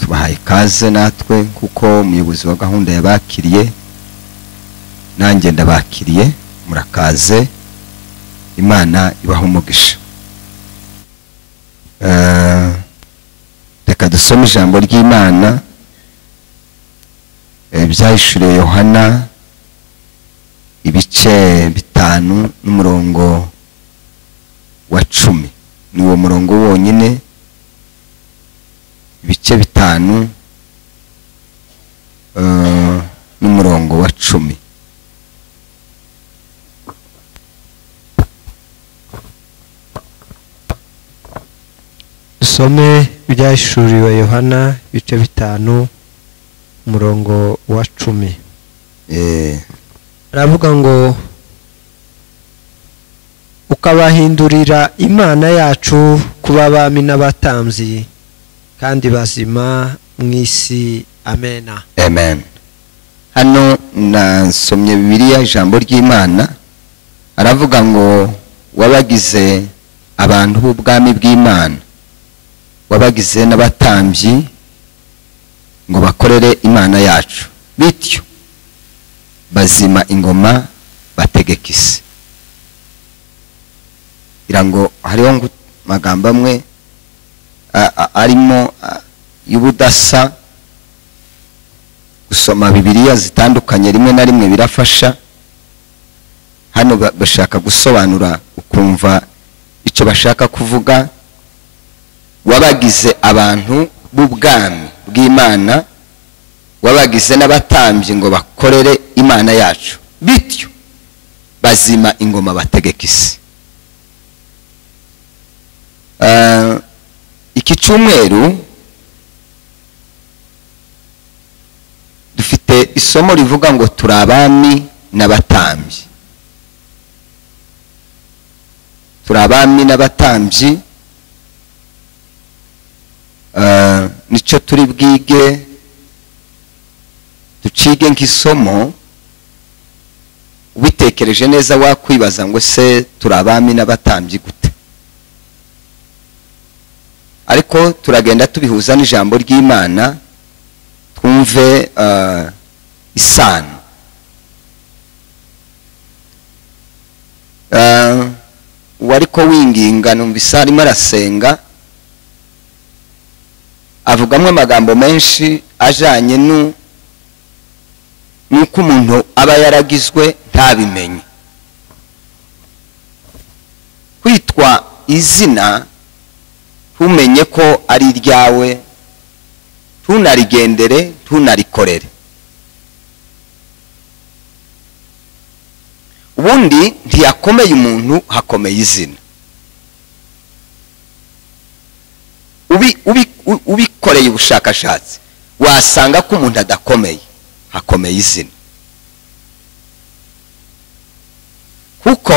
tubahaye ikaze natwe kuko umuyobozi wa gahunda yabakiriye, nanjye ndabakiriye, murakaze, Imana ibaha umugisha. Reka dusome ijambo ry'Imana byahishuriwe Yohana ibice 5 n'umurongo wa 10. Ni uwo murongo wonyine, ibice 5 n'umurongo wa 10. Dusome ibyahishuriwe Yohana ibice 5 umurongo wa 10. Aravuga ngo ukabahindurira Imana yacu kuba abami n'abatambyi kandi bazima mw'isi. Amena. Amen. Hano nasomye Bibiliya, ijambo ry'Imana, aravuga ngo wabagize abantu b'ubwami bw'Imana, wabagize n'abatambyi ngo bakorere Imana yacu, bityo bazima ingoma bategeka isi. Irango hariho ngo magambo amwe arimo y'ubudasa. Gusoma Bibiliya zitandukanye rimwe na rimwe birafasha. Hano bashaka gusobanura ukumva icyo bashaka kuvuga. Wabagize abantu b'ubwami bw'Imana, wabagize n'abatambyi ngo bakorere Imana yacu, bityo bazima ingoma bategeka isi. Iki cyumweru dufite isomo rivuga ngo turi abami n'abatambyi. Turi abami n'abatambyi, nicyo turi bwige, ducige nk'isomo. Ubitekereje neza wakwibaza ngo se turi abami n'abatambyi gute? Ariko turagenda tubihuza n'ijambo ry'Imana twumve isano. Wariko winginga numvise arimo arasenga, avugamwe amagambo menshi ajanye nuko umuntu aba yaragizwe ntabimenye. Kwitwa izina tumenye ko ari ryawe, tunarigendere, tunarikorere. Ubundi ntiyakomeye umuntu, hakomeye izina. Ubikoreye ubushakashatsi wasanga ko umuntu adakomeye, hakomeye izina. Kuko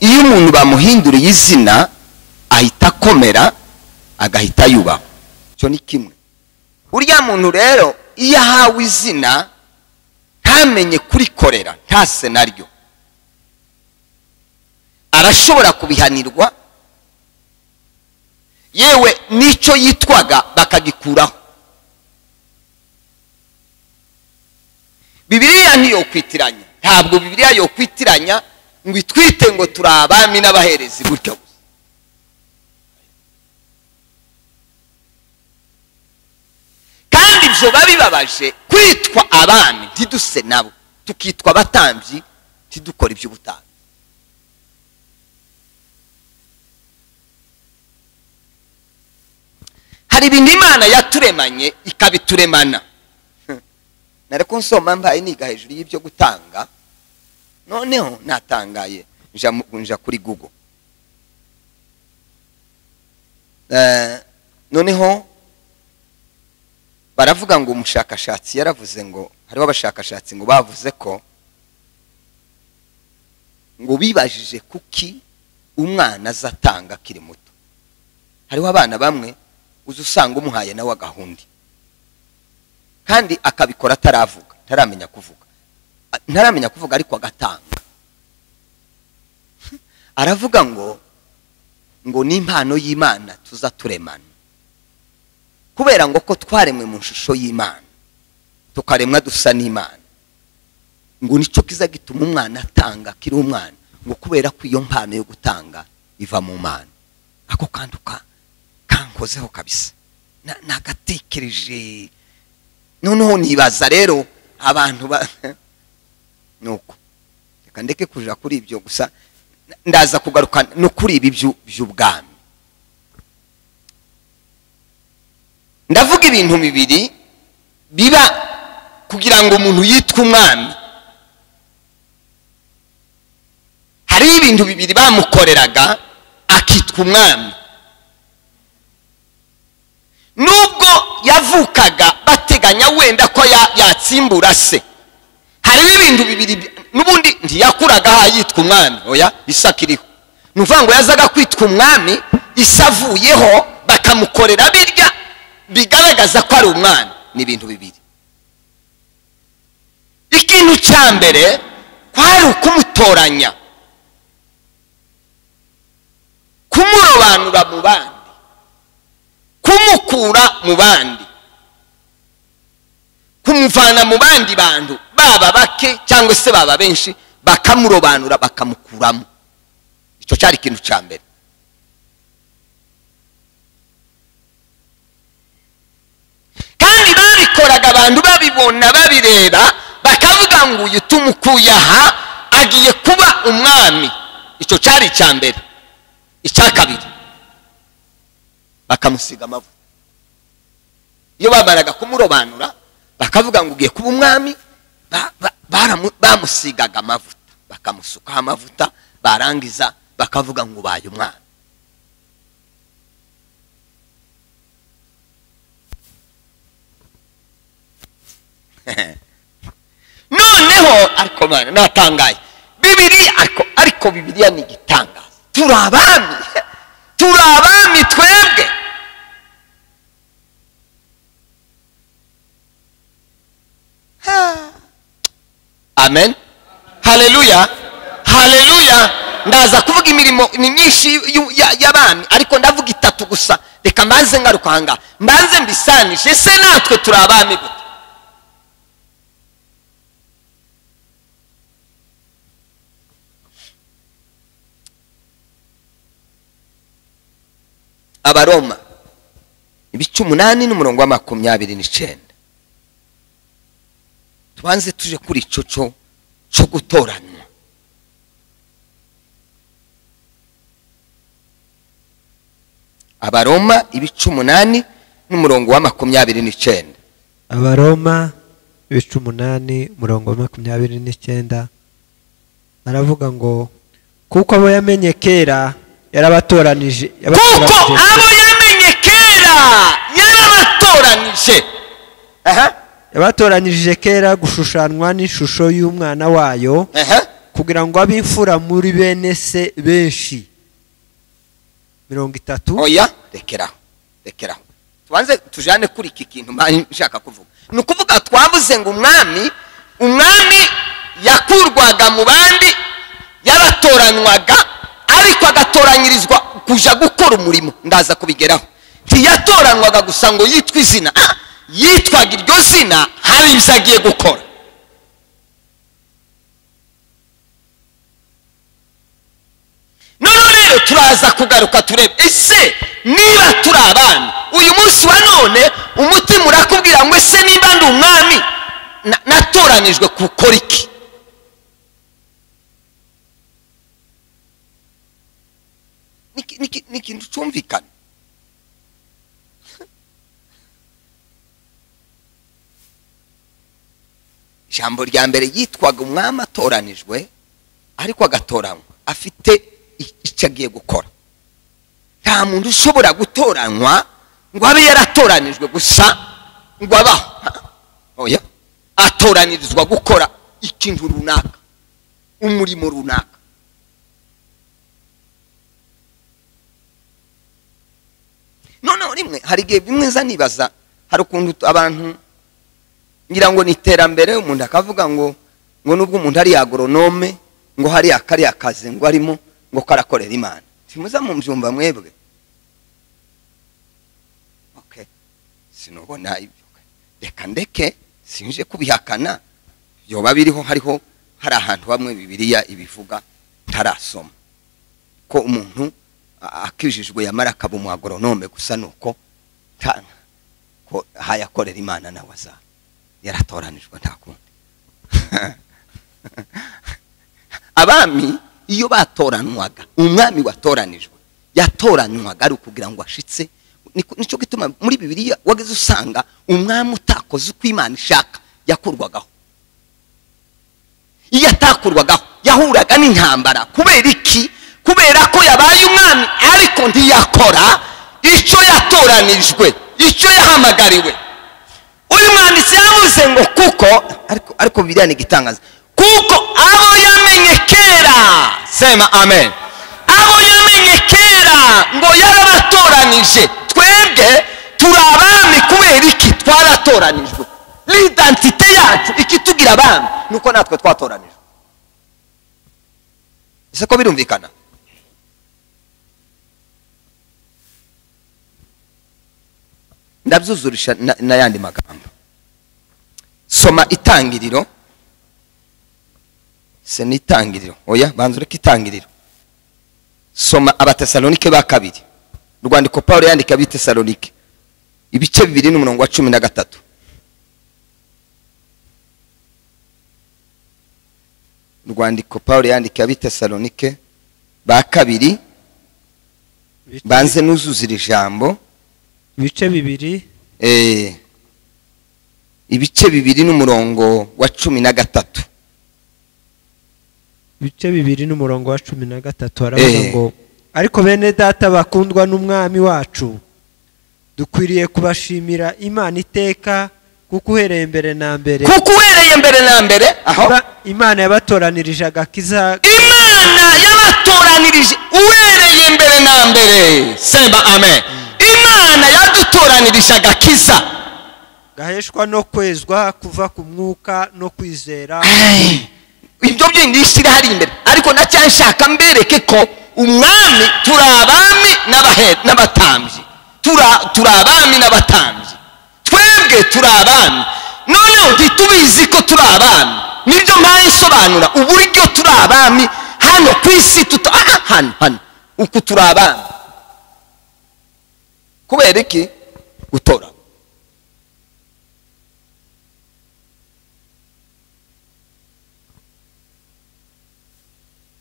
iyo umuntu bamuhinduriye izina ahita akomera, agahita yubaho. Cyo ni kimwe. Urya muntu rero iyo ahawe izina ntamenye kurikorera, ntase naryo, arashobora kubihanirwa, yewe nicyo yitwaga bakagikuraho. Bibiliya ntiyo kwitiranya, ntabwo Bibiliya yo kwitiranya ngo itwite ngo turi abami n'abaherezi gutyo. Kandi ibyo babibabaje kwitwa abami ntiduse nabo, tukitwa abatambyi ntidukora iby'ubutambyi. Hari ibintu Imana yaturemanye ikabituremana. Nareko nsoma mbaye niga hejuru y'ibyo gutanga, noneho natangaye nja kuri Google. Noneho baravuga ngo umushakashatsi yaravuze ngo hariho abashakashatsi ngo bavuze ko ngo bibajije kuki umwana azatanga kiri muto. Hariho abana bamwe uzusanga umuhaye nawe agahundi, kandi akabikora ataravuga, ntaramenya kuvuga ariko agatanga. Aravuga ngo n'impano y'Imana tuza turemana. kubera ngo ko twaremwe mu shusho y'Imana tukaremwa dusa n'Imana, ngo nicyo kiza gituma umwana atanga kiri umwana, ngo kubera ko iyo mpano yo gutanga iva mu Mana. Ako kanduka kankozeho kabisa, nagatekereje. Noneho nibaza rero abantu nuko reka ndeke kuja kuri ibyo gusa, ndaza kugaruka no kuri ibi by'ubwami. Ndavuga ibintu bibiri biba kugira ngo umuntu yitwe umwami. Hari ibintu bibiri bamukoreraga akitwa umwami. Nubwo yavukaga bateganya wenda ko yatsimbura se, hari ibintu bibiri nubundi ntiyakuraga yitwa umwami. Oya, Isakiriho nuvuga ngo yazaga kwitwa umwami, isavuyeho bakamukorera birya bigaragaza ko ari umwami. Ni ibintu bibiri. Ikintu cya mbere kwari ukumutoranya, kumurobanura mu bandi, kumukura mu bandi, kumuvana mu bandi bantu baba bake cyangwa se baba benshi, bakamurobanura bakamukuramo. Icyo cyari ikintu cya mbere. Kandi babikoraga abantu babibona babireba, bakavuga ngo uyu tumukuye aha agiye kuba umwami. Icyo cyari icya mbere. Icya kabiri, bakamusiga amavuta. Iyo bamaraga kumurobanura bakavuga ngo ugiye kuba umwami, bamusigaga amavuta, bakamusukaho amavuta, barangiza bakavuga ngo ubaye umwami. Noneho ariko mana natangaye, Bibiliya ariko Bibiliya ni igitangaza. Turabami twebwe. Amen, haleluya, haleluya. Ndaza kuvuga imirimo ni myinshi y'abami, ariko ndavuga itatu gusa. Reka mbanze ngaruka hanga, mbanze mbisanishe. Ese natwe turabami gute? Abaroma 8:29. Tubanze tuje kuri ico cyo gutoranywa. Abaroma 8:29. Abaroma 8:29 aravuga ngo kuko abo yamenye kera yarabatoranije, kuko abo yamenye kera yarabatoranije. Yabatoranyije kera gushushanwa n'ishusho y'umwana wayo, kugira ngo ab'imfura muri bene se benshi. 30. Oya, rekeraho. Tubanze tujane kuri iki kintu nshaka kuvuga. Ni ukuvuga twavuze ngo umwami yakurwaga mu bandi, yaratoranywaga, ariko agatoranyirizwa kuja gukora umurimo. Ndaza kubigeraho. Ntiyatoranwaga gusa ngo yitwe izina, yitwaga iryo zina hari ibyo agiye gukora. None rero turaza kugaruka turebe, ese niba turi abami uyu munsi wa none, umutima urakubwira ngo ese nimba ndi umwami natoranijwe gukora iki? Ni ikintu cyumvikana. Ijambo rya mbere yitwaga umwami atoranijwe, ariko agatoranywa afite icyo agiye gukora. Nta muntu ushobora gutoranywa ngo abe yaratoranijwe gusa ngo abaho. Oya, atoranirizwa gukora ikintu runaka, umurimo runaka. Noneho rimwe hari igihe bimwe nibaza, hari ukuntu abantu ngira ngo ni iterambere, umuntu akavuga ngo nubwo umuntu ari agronome, ngo hari akari akazi ngo arimo ngo karakorera Imana. Simuza mu mbyumba mwebwe. Okay. sinubona ibyo reka ndeke sinje kubihakana yoba biriho hari ahantu bamwe Bibiliya ibivuga ntarasoma ko umuntu akijijwe yamara akaba umu agronome gusa nuko ko hayakorera Imana nawe yaratoranijwe nta kundi. Abami iyo batoranwaga umwami watoranijwe yatoranywaga ari ukugira ngo ashitse. Nico gituma muri Bibiliya wageze usanga umwami utakoze uko Imana ishaka yakurwagaho. Iyo atakurwagaho yahuraga n'intambara. Kubera iki? Kubera ko yabaye umwami ariko ntiyakora icyo yatoranijwe, icyo yahamagariwe. Uyu mwanditsi yavuze ngo kuko ariko Bibiliya ni gitangaza, kuko abo yamenye kera, sema amen, abo yamenye kera ngo yarabatoranije. Twebwe turi abami kubera iki? Twaratoranijwe. L'identité yacu ikitugira abami nuko natwe twatoranijwe. Ese ko birumvikana? Ndabyuzurisha n'ayandi magambo. Soma Itangiriro. Se n'Itangiriro, oya banza ureke Itangiriro. Soma Abatesalonike ba kabiri. Urwandiko Paulo yandika Abatesalonike ibice 2 n'umurongo wa 13. Urwandiko Paulo yandika Abatesalonike ba kabiri, banze nuzuzira ijambo ibice 2 ibice 2 n'umurongo wa 13. ibice 2 n'umurongo wa 13 aravuga ngo ariko bene data bakundwa n'umwami wacu dukwiriye kubashimira Imana iteka kuko uhereye mbere na mbere, aho Imana yabatoranirije agakiza. Imana yabatoranirije uhereye mbere na mbere, sema amen. Imana yadutoranirije agakiza gaheshwa no kwezwa kuva ku mwuka no kwizera. Ibyo byindishira hari imbere, ariko nacyanshaka mbereke ko umwami turabami n'abatambyi, turabami n'abatambyi. Twebwe turabami noneho ntitubizi ko turabami. Nibyo mpaye isobanura uburyo turabami hano ku isi. Hano uko turabami kubera iki? Gutora.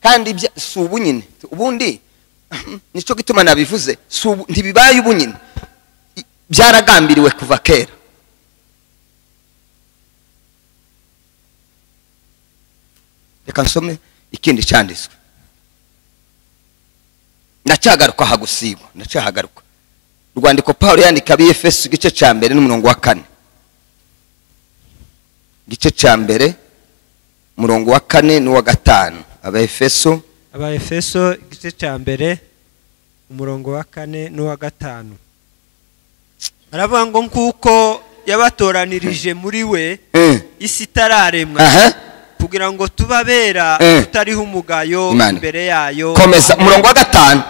Kandi si ubu nyine, ubundi nicyo gituma nabivuze, ntibibaye ubu nyine, byaragambiriwe kuva kera. Reka nsome ikindi cyanditswe. Ndacyagaruka hagusigwa, ndacyahagaruka. Urwandiko Paulo yandika Abefeso igice cya mbere n'umurongo wa 4. Igice cya mbere umurongo wa 4 n'uwa 5. Abefeso igice cya mbere umurongo wa 4 n'uwa 5. Aravuga ngo nkuko yabatoranirije muri we isi itararemwa kugira ngo tubabera tutariho umugayo imbere yayo. Komeza umurongo wa 5.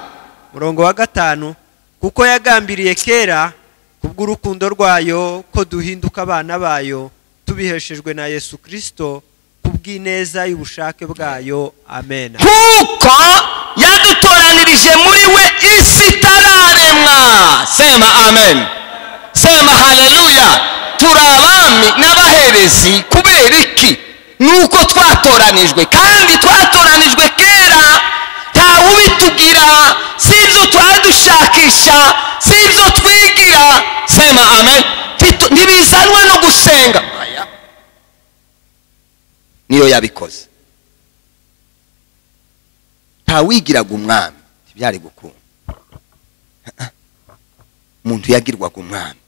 Umurongo wa 5, kuko yagambiriye kera kubw'urukundo rwayo ko duhinduka abana bayo tubiheshejwe na Yesu Kristo kubw'ineza y'ubushake bwayo. Amen. Kuko yadutoranirije muri we isi itararemwa, sema amen, sema haleluya. Turabami n'abaherezi kubera iki? Nuko twatoranijwe, kandi twatoranijwe kera, ntawe ubitugira, sibyo twadushakisha, sibyo twigira, sema amen. Ntibizanwa no gusenga, niyo yabikoze. Ntawigiraga umwami, byari gukunda. Umuntu yagirwaga umwami.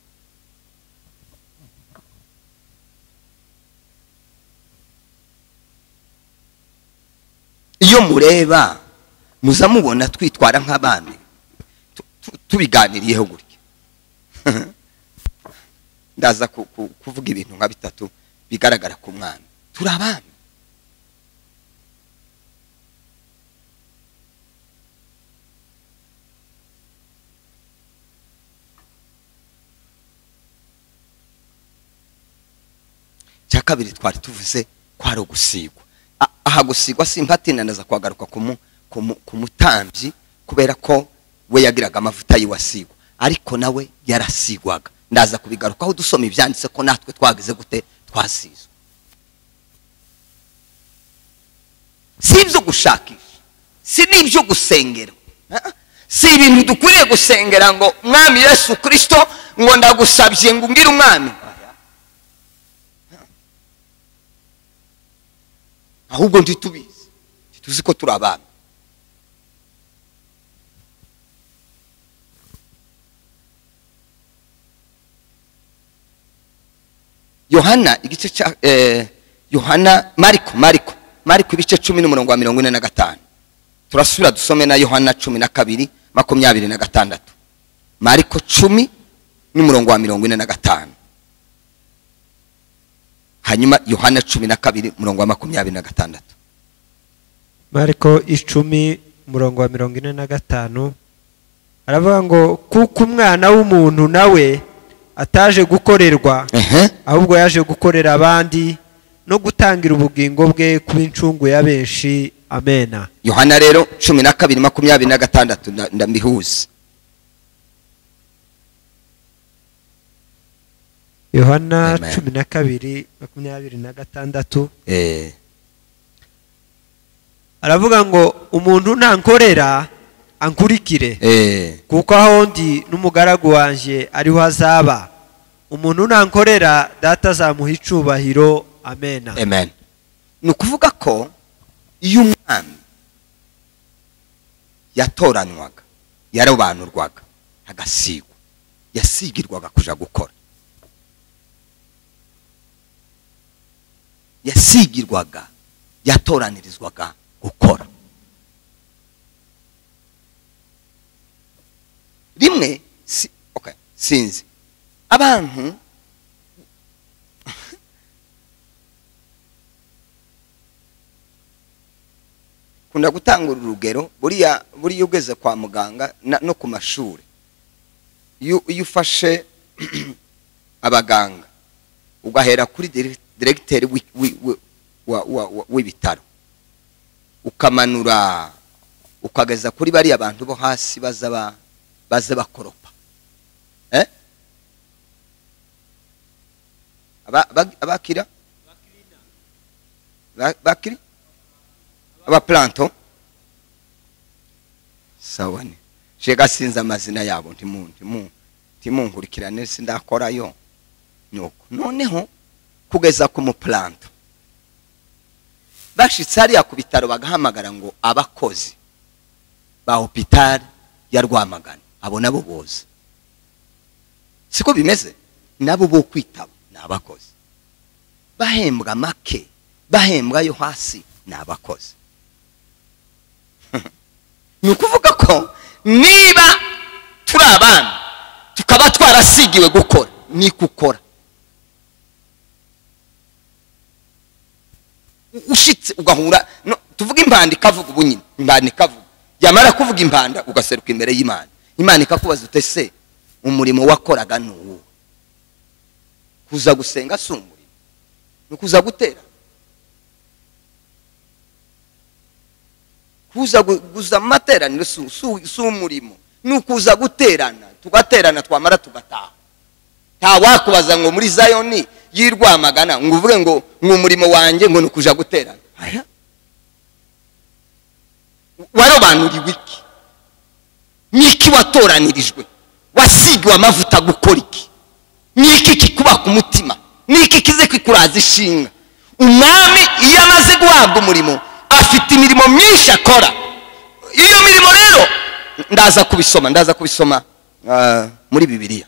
Iyo mureba muza mubona twitwara nk'abami, tubiganiriyeho gutya. Ndaza kuvuga ibintu nka 3 bigaragara ku mwami. Turabami. cya kabiri twari tuvuze ko ari ugusigwa. Aha gusigwa simpatinanaza kwagaruka ku mutambyi kubera ko we yagiraga amavuta yiwasigwa, ariko nawe yarasigwaga. Ndaza kubigarukaho dusoma ibyanditse ko natwe twagize gute twasizwe. Si ibyo gushakisha, si n'ibyo gusengera, si ibintu dukwiriye gusengera ngo Mwami Yesu Kristo ngo ndagusabye ngo umbwire umwami, ahubwo ntitubizi, tuzi ko turi abana. Yohana igice cya Yohana Mariko ibice 10:45. Turasubira dusome na Yohana 10:26. Mariko 10:45. Hanyuma Yohana 12:26. Mariko 10:45 aravuga ngo kuko umwana w'umuntu nawe ataje gukorerwa, ahubwo yaje gukorera abandi no gutangira ubugingo bwe kuba incungu ya benshi. Amena. Yohana rero 12:26 ndambihuza. Yohana 12:26 aravuga ngo umuntu nankorera ankurikire, kuko aho ndi n'umugaragu wanje ariho azaba. Umuntu nankorera data azamuha icubahiro. Amena. Amen. Nukuvuga ko iyo umwami yatoranywaga, yarobanurwaga, agasigwa, yasigirwaga kuja gukora. Yasigirwaga, yatoranirizwaga gukora. Rimwe sinzi abantu kunda gutanga urugero buriya ugeze kwa muganga no ku mashuri. Iyo ufashe abaganga ugahera kuri directeur w'ibitaro ukamanura ukageza kuri bari abantu bo hasi baza bakoropa, abakira abaplanto sawane shega sinza amazina yabo ntimunkurikirane sindakorayo nuko noneho kugeza ku muplanto bashitse hariya ku bitaro bagahamagara ngo abakozi ba hospital ya Rwamagana abo nabo boza, siko bimeze, nabo bo kwitaba n'abakozi bahembwa make, bahembwa yo hasi n'abakozi. Nukuvuga ko niba turi abana tukaba twarasigiwe gukora ni gukora. Ushitse ugahura tuvuga impanda ikavuga ubunyine, impanda ikavuga yamara kuvuga impanda ugaseruka imbere y'Imana, Imana ikakubaza utese umurimo wakoraga n'uwo kuza gusenga sumuri nukuza gutera kuza guza materaniro umurimo nukuza guterana tugaterana twamara tugataha. Nta wakubaza ngo muri Zayoni y'Irwamagana ngo uvuge ngo umurimo wanjye ngo nukuja guterana. Aya warobanuriwe iki? Niki watoranirijwe? Wasigiwe amavuta gukora iki? Niki kikuba ku mutima? Niki kize kwikuraza ishinga? Umwami iyo amaze guhabwa umurimo afite imirimo myinshi akora. Iyo mirimo rero ndaza kubisoma muri Bibiliya.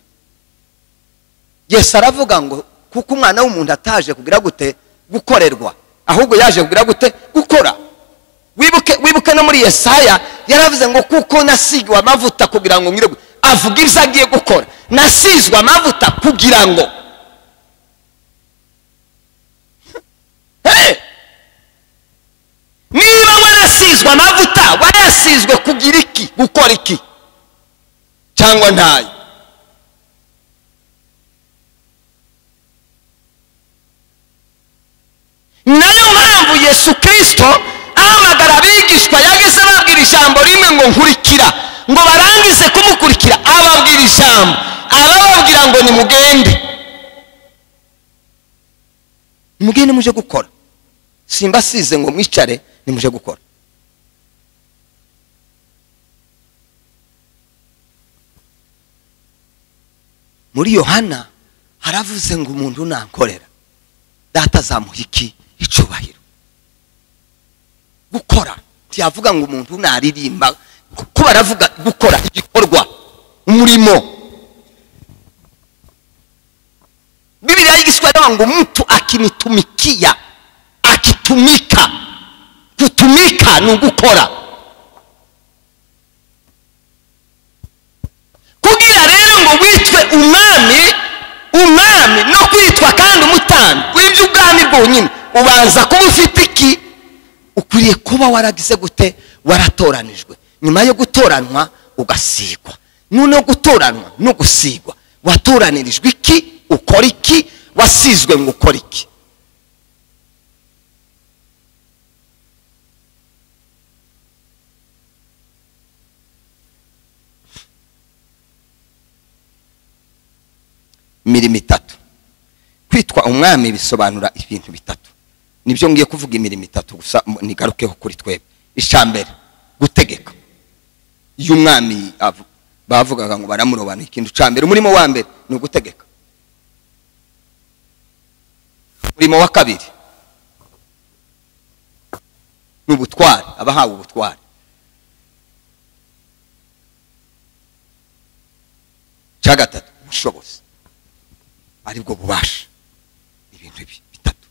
Yesu aravuga ngo kuko umwana w'umuntu ataje kugira gute gukorerwa, ahubwo yaje kugira gute gukora. Wibuke no muri Yesaya yaravuze ngo kuko nasigwa amavuta kugira ngo ngire, avuga ibyo agiye gukora. Nasizwa amavuta kugira ngo niba warasizwa amavuta warasizwe kugira iki, gukora iki cyangwa ntayo? Yesu Kristo ahamagara abigishwa yageze babwira ijambo rimwe ngo nkurikira, ngo barangize kumukurikira ababwira ijambo, arababwira ngo nimugende, mugende muje gukora, simba size ngo mwicare, nimuje gukora. Muri Yohana haravuze ngo umuntu nankorera data azamuha iki? Icubahiro. Gukora ntiyavuga ngo umuntu naririmba, ko baravuga gukora igikorwa, umurimo. Biblia y'igiswahili ngo mtu akinitumikia, akitumika. Kutumika ni gukora. Kugira rero ngo witwe umwami no kwitwa kandi umutambyi w'ibyo ubwami bwonyine, ubanza kuba ufite iki? Ukwiriye kuba waragize gute? Waratoranijwe. Nyuma yo gutoranwa ugasigwa. None gutoranwa no gusigwa, watoranirijwe iki? Ukora iki? Wasizwe ngo ukora iki? Imirimo itatu. Kwitwa umwami bisobanura ibintu bitatu. Nibyo ngiye kuvuga imirimo itatu gusa nigarukeho kuri twebwe. Ishambere gutegeka. Iyo umwami bavugaga ngo baramurobana, ikintu cyambere umurimo wa mbere ni ugutegeka. Umurimo wa kabiri ni ubutware, abahawe ubutware. Cya gatatu ubushobozi, aribwo bubasha. Ibintu bitatu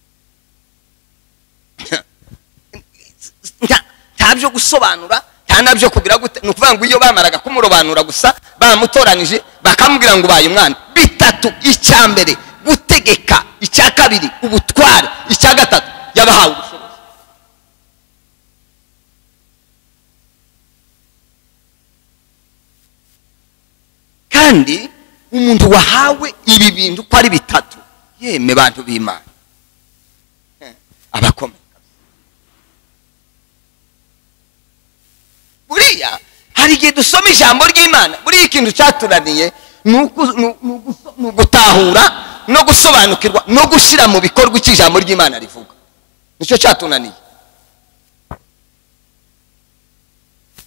ntabyo gusobanura, ntabyo kugira gute. Ni ukuvuga ngo iyo bamaraga kumurobanura gusa bamutoranije bakamubwira ngo ubaye umwana. Bitatu: icya mbere gutegeka, icya kabiri ubutware, icya gatatu yabahawe ubushobozi. Kandi umuntu wahawe ibi bintu ko ari bitatu, yeme bantu b'Imana abakomeye. Buriya hari igihe dusoma ijambo ry'Imana, buriya ikintu cyaturaniye ni ugutahura no gusobanukirwa no gushyira mu bikorwa icyo ijambo ry'Imana rivuga. Nicyo cyatunaniye.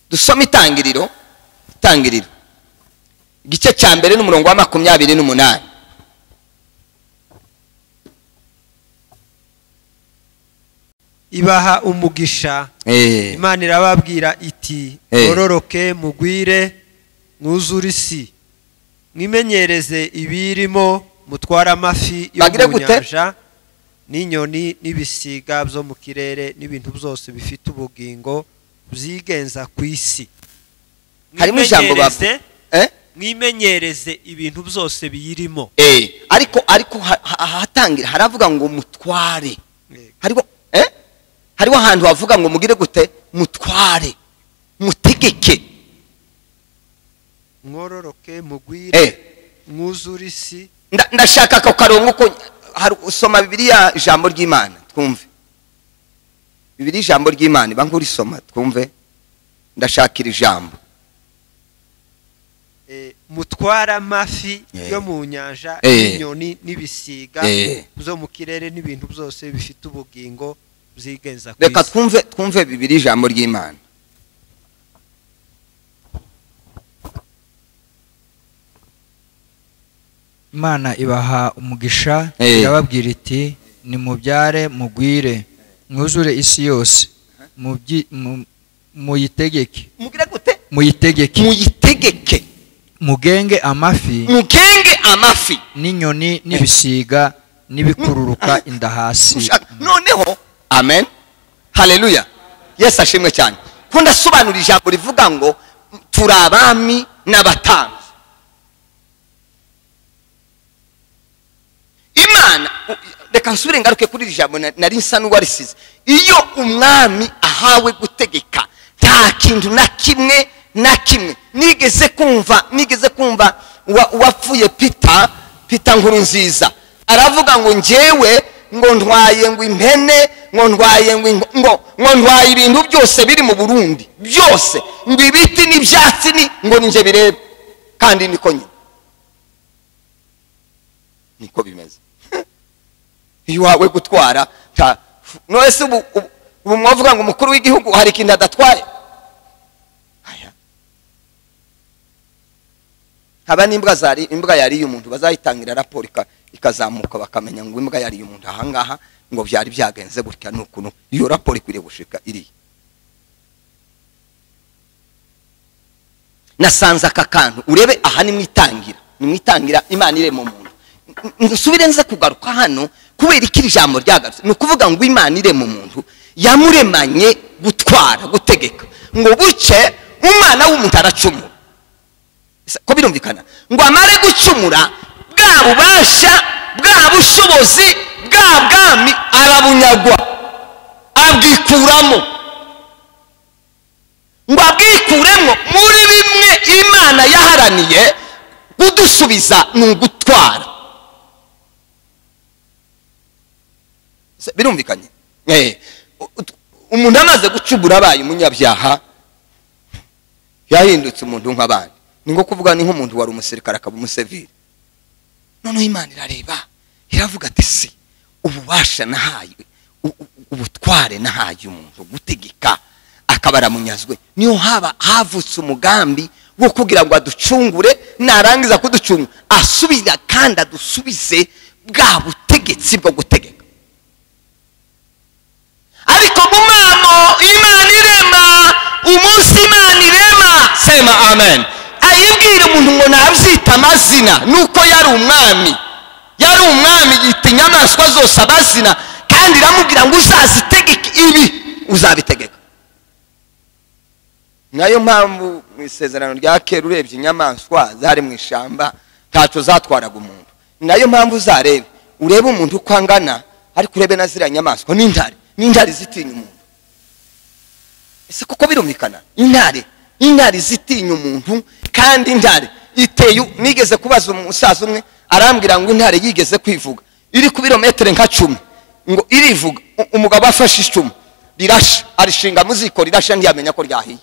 Dusoma Itangiriro igice cya mbere n'umurongo wa 28. Ibaha umugisha. Imana irababwira iti ororoke mugwire mwuzure isi, mwimenyereze ibirimo, mutwara amafi yo mu nyanja n'inyoni n'ibisiga byo mu kirere n'ibintu byose bifite ubugingo byigenza ku isi. Harimo ijambo bavuze mwimenyereze ibintu byose biyirimo. Ariko hatangira haravuga ngo mutware. Hariho ahantu bavuga ngo mugire gute? Mutware, mutegeke. Mwororoke mugwire mwuzure isi. Ndashaka ko karongo ko usoma Bibiliya ijambo ry'Imana twumve. Bibiliya ijambo ry'Imana banguri soma twumve. Ndashakira ijambo. Mutwara amafi yo mu nyanja n'inyoni n'ibisiga byo mu kirere n'ibintu byose bifite ubugingo byigenza ku isi. Reka twumve Bibiliya ijambo ry'Imana. Imana ibaha umugisha, irababwira iti nimubyare mugwire mwuzure isi yose, muyitegeke. Mugire gute? Muyitegeke. Mugenge amafi n'inyoni n'ibisiga n'ibikururuka inda hasi. Noneho amen, haleluya, Yesu ashimwe cyane. Ko ndasobanura ijambo rivuga ngo turabami n'abatambyi. Imana, reka nsubire ngaruke kuri iri jambo nari nsa n'uwarisize. Iyo umwami ahawe gutegeka, nta kintu na kimwe nigeze kumva wapfuye Peter Nkurunziza aravuga ngo njyewe ngo ntwaye ngo impene ngo ntwaye ngo ntwaye ibintu byose biri mu Burundi byose, ngo ibiti n'ibyatsi ngo ninje birebe, kandi niko nyine niko bimeze. Iwawe gutwara none se ubu mwavuga ngo umukuru w'igihugu hari ikintu adatwaye? haba n'imbwa yariye umuntu bazayitangira raporo ikazamuka bakamenya ngo imbwa yariye umuntu ahangaha ngo byari byagenze gutya n'ukuntu. Iyo raporo ikwiriye gushika iriya. Nasanze aka kantu urebe aha ni mwitangira Imana ire mu muntu. Nsubire nza kugaruka hano kubera ikiri jambo ryagarutse, ni ukuvuga ngo Imana ire mu muntu yamuremanye gutwara gutegeka, ngo buce umwana w'umuntu aracumura. Ko birumvikana ngo amare gucumura bwa bubasha bwa bushobozi bwa bwami arabunyagwa abwikuramo, ngo abwikuremo muri bimwe Imana yaharaniye kudusubiza ni ugutwara. Birumvikanye? Umuntu amaze gucubura abaye umunyabyaha yahindutse umuntu nk'abandi. Ni ngo kuvuga ni nk'umuntu wari umusirikare akaba umusivili. Noneho Imana irareba iravuga ati si ububasha nahaye ubutware nahaye umuntu gutegeka akabara munyazwe, niyo havutse umugambi wo kugira ngo aducungure, narangiza kuducungura asubira kandi adusubize bwa butegetsi bwo gutegeka. Ariko mu mamo Imana irema, umunsi Imana irema, sema amen, ayibwira umuntu ngo nabyita amazina, nuko yari umwami yita inyamaswa zose amazina, kandi iramubwira ngo uzazitegeke ibi uzabitegeka. Nayo mpamvu mu isezerano rya kera urebye inyamaswa zari mu ishamba ntacyo zatwaraga umuntu. Nayo mpamvu urebe umuntu uko angana, ariko urebe na ziriya nyamaswa n'intare zitinya umuntu. Ese kuko birumvikana intare zitinya umuntu, kandi intare iteye. Nigeze kubaza umusaza umwe arambwira ngo intare yigeze kwivuga iri ku birometero nka 10, ngo irivuga umugabo afashe icumu rirasha arishinga muziko rirasha ntiyamenya ko ryahiye.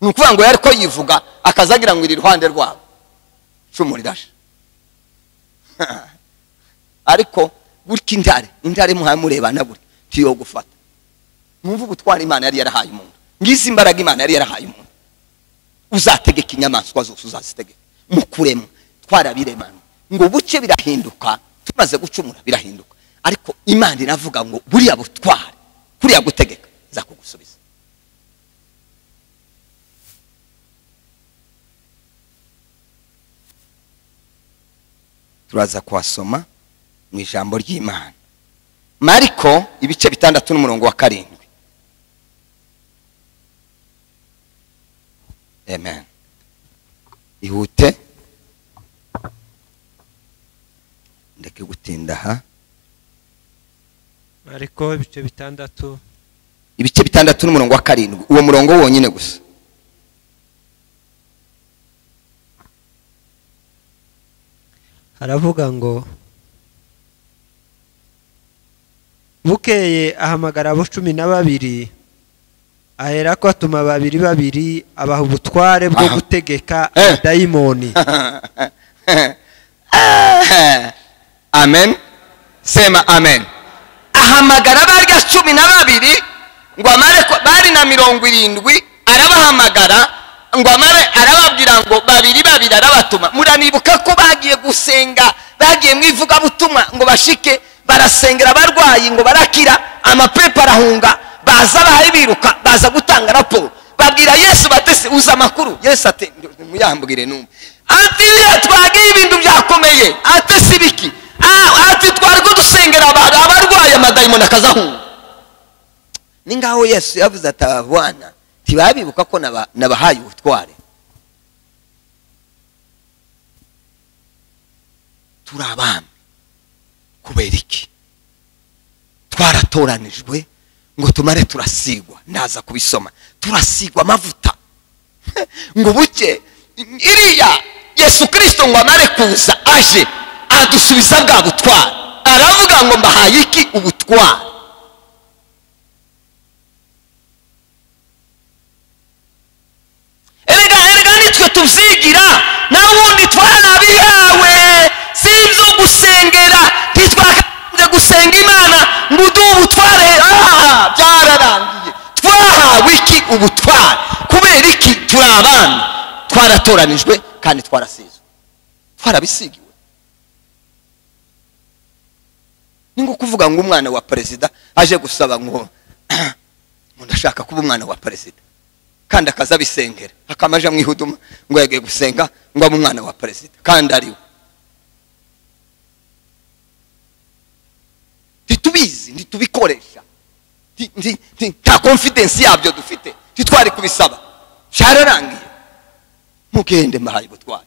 Ni ukuvuga ngo yari ko yivuga akazagira ngo iri ruhande rwabo icumu rirasha. Ariko burya intare muhamurebana buri tiyo gufata. Mwumva ubutwara Imana yari yarahaye umuntu, ngizi imbaraga Imana yari yarahaye umuntu. Uzategeka inyamaswa zose uzazitegeka mukuremo, twarabiremana ngo buce birahinduka, tumaze gucumura birahinduka. Ariko Imana iravuga ngo buriya butware kuriya gutegeka zakugusubiza. Turaza kwasoma mu ijambo ry'Imana Mariko ibice 6 n'umurongo wa 7. Amen. Ihute ndeke gutinda ha. Mariko ibice 6 n'umurongo wa 7, uwo murongo wonyine gusa. Haravuga ngo bukeye ahamagara abo 12, aherako atuma 2 abaha ubutware bwo gutegeka dayimoni. Amen, sema amen. Ahamagara barya 12 ngo amare bari na 70, arabahamagara ngo amare arababwira ngo 2 arabatuma. Muranibuka ko bagiye gusenga, bagiye mwivuga butumwa ngo bashike barasengera abarwayi ngo barakira, amapepa arahunga, baza bahaye biruka, baza gutanga raporo, babwira Yesu batese uza amakuru. Yesu ati muyambwire numwe, ati twagiye ibintu byakomeye, ate sibiki, ati twari ko dusengera abarwayi amadayimoni akazahunga. Ningaho Yesu yavuze ati abana tibabibuka ko nabahaye ubutware. Turabami kubera iki? Twaratoranijwe ngo tumare turasigwa. Ndaza kubisoma. Turasigwa amavuta ngo buke Yesu Kristo ngo amare kuza aje adusubiza bwa butware. Aravuga aravuga ngo mbahaye iki? Ubutware. erega nitwe tuvyigira, nawe ubundi twarabihawe. Si ibyo gusengera, ntitwakagombye gusenga Imana ngo uduhe ubutware. Byararangiye. Twahawe iki? Ubutware. Kubera iki? Turi abana, twaratoranijwe kandi twarasizwe, twarabisigiwe. Ni ngo kuvuga ngo umwana wa perezida aje gusaba ngo ndashaka kuba umwana wa perezida, kandi akaza bisengera, akamaje mwihuduma ngo yagiye gusenga ngo abe umwana wa perezida, kandi ari we. Ntitubizi, ntitubikoresha, nta confidence yabyo dufite, ntitwari kubisaba. Cyararangiye. Mugende mbahaye ubutware.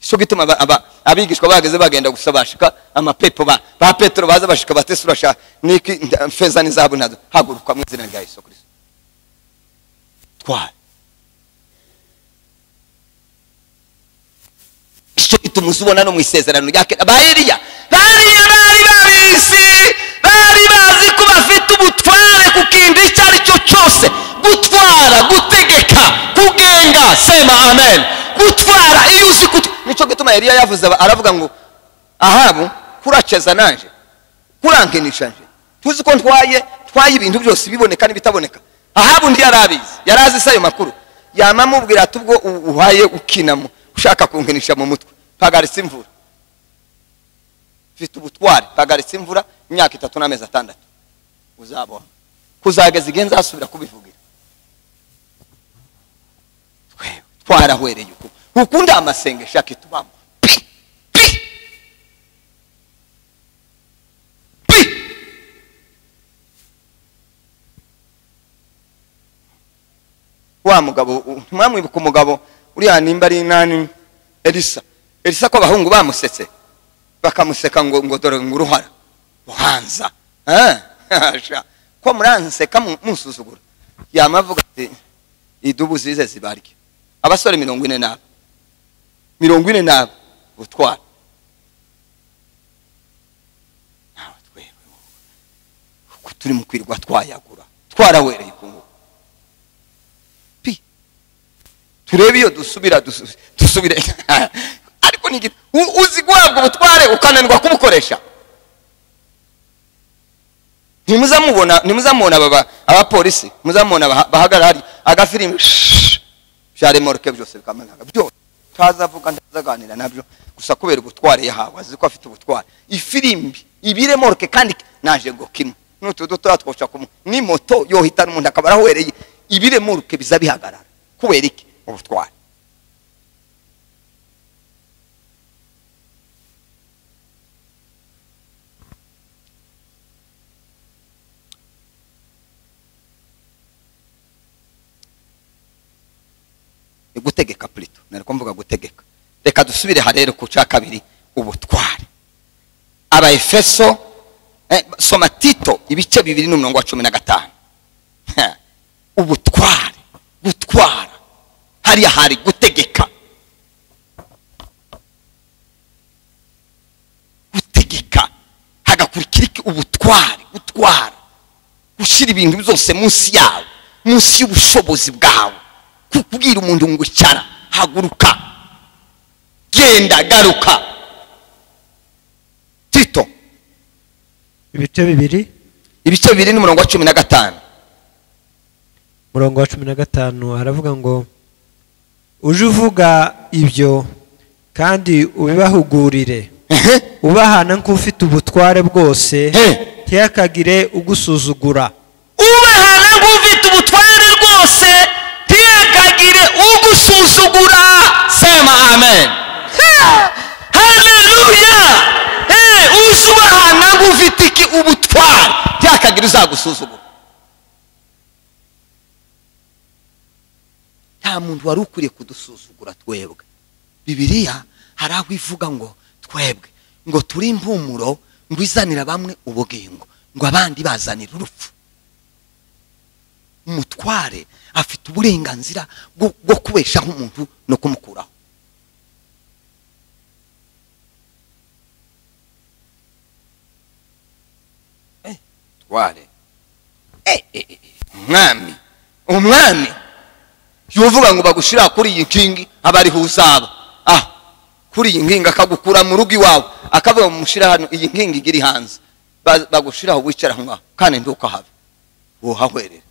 Cyo gituma abigishwa bageze bagenda gusabashika amapepo ba Petero baza bashika batese urashaka niki feza n'izahabu nazo, haguruka mu izina rya Yesu Kristo. Tware. Cyo gituma uzubona no mu isezerano ryake aba Eliya bari bazi ko bafite ubutware ku kintu icyo ari cyo cyose. Gutwara, gutegeka, kugenga. Sema amen. Gutwara iyo uzi nico gituma Eliya yavuze, aravuga ngo Ahabu kuraceza nanje, kurankenisha nje, tuzi ko twaye ibintu byose biboneka n'ibitaboneka. Ahabu ndi yarazi sayo makuru. Yamamubwira ati ubwo uhaye ukinamo ushaka kunkenisha mu mutwe, pagaritse imvura. Mfite ubutware, pagaritse imvura imyaka 3 n'amezi 6, uzabona kuzageza igenza asubira kubivugira. Twarahwereye uko ukunda amasengesho akitubamo. Wa mugabo mwamwibuka umugabo uri animba ari nani? Elisa ko abahungu bamusetse bakamuseka ngo dore nguruhara buhanza ko muranseka musuzugura. Yamavuga ati idubu zize zibarye abasore 40 butwara. Turi mu kwirwa twayagura, twarawereye kungu. Turebe iyo dusubire ariko ni uzi guhabwa ubutware ukananirwa kubukoresha. Nimuzamubona abapolisi, muzamubona bahagara hari agafilimi byare morke byose bikamanaga byo tazavuga ndazaganira nabyo gusa kubera ubutware yahawe, azi ko afite ubutware. Ifirimbi ibire morke kandi naje ngo kimwe n'utudo twatwoca kumwe ni moto yohita n'umuntu akabara hwereye ibire morke bizabihagarara. Kubera iki? Ubutware. Gutegeka plito nariko mvuga gutegeka. Reka dusubire harero ku ca kabiri, ubutware. Aba Efeso soma Tito ibice 2:15. Ubutware, gutwara hariya hari gutegeka. Gutegeka hagakurikira ubutware, gutwara, gushira ibintu byose munsi yawe, munsi y'ubushobozi bwawe. Kubwira umuntu ngo cyara haguruka, genda, garuka. Tito ibice 2:15. Murongo wa 15 aravuga ngo uje uvuga ibyo kandi ubibahugurire, ubahana nk'ufite ubutware bwose, ntiyakagire ugusuzugura. Ubahana nk'ufite ubutware rwose, ntiyakagire ugusuzugura. Sema amen. Haleluya. Uzubahana nk'ufite iki? Ubutware, ntiyakagire uzagusuzugura. Nta muntu wari ukuriye kudusuzugura twebwe. Bibiliya hari aho ivuga ngo twebwe ngo turi impumuro ngo izanira bamwe ubugingo ngo abandi bazanira urupfu. Umutware afite uburenganzira bwo kubeshaho umuntu no kumukuraho. umutware umwami yuvuga ngo bagushira kuri iyi nkingi abariho uzaba kuri iyi nkingi akagukura mu rugo iwawe akavuga mushira hano iyi nkingi igiri hanze bagushiraho wicara ngaho kandi ntukahave wohahwerera.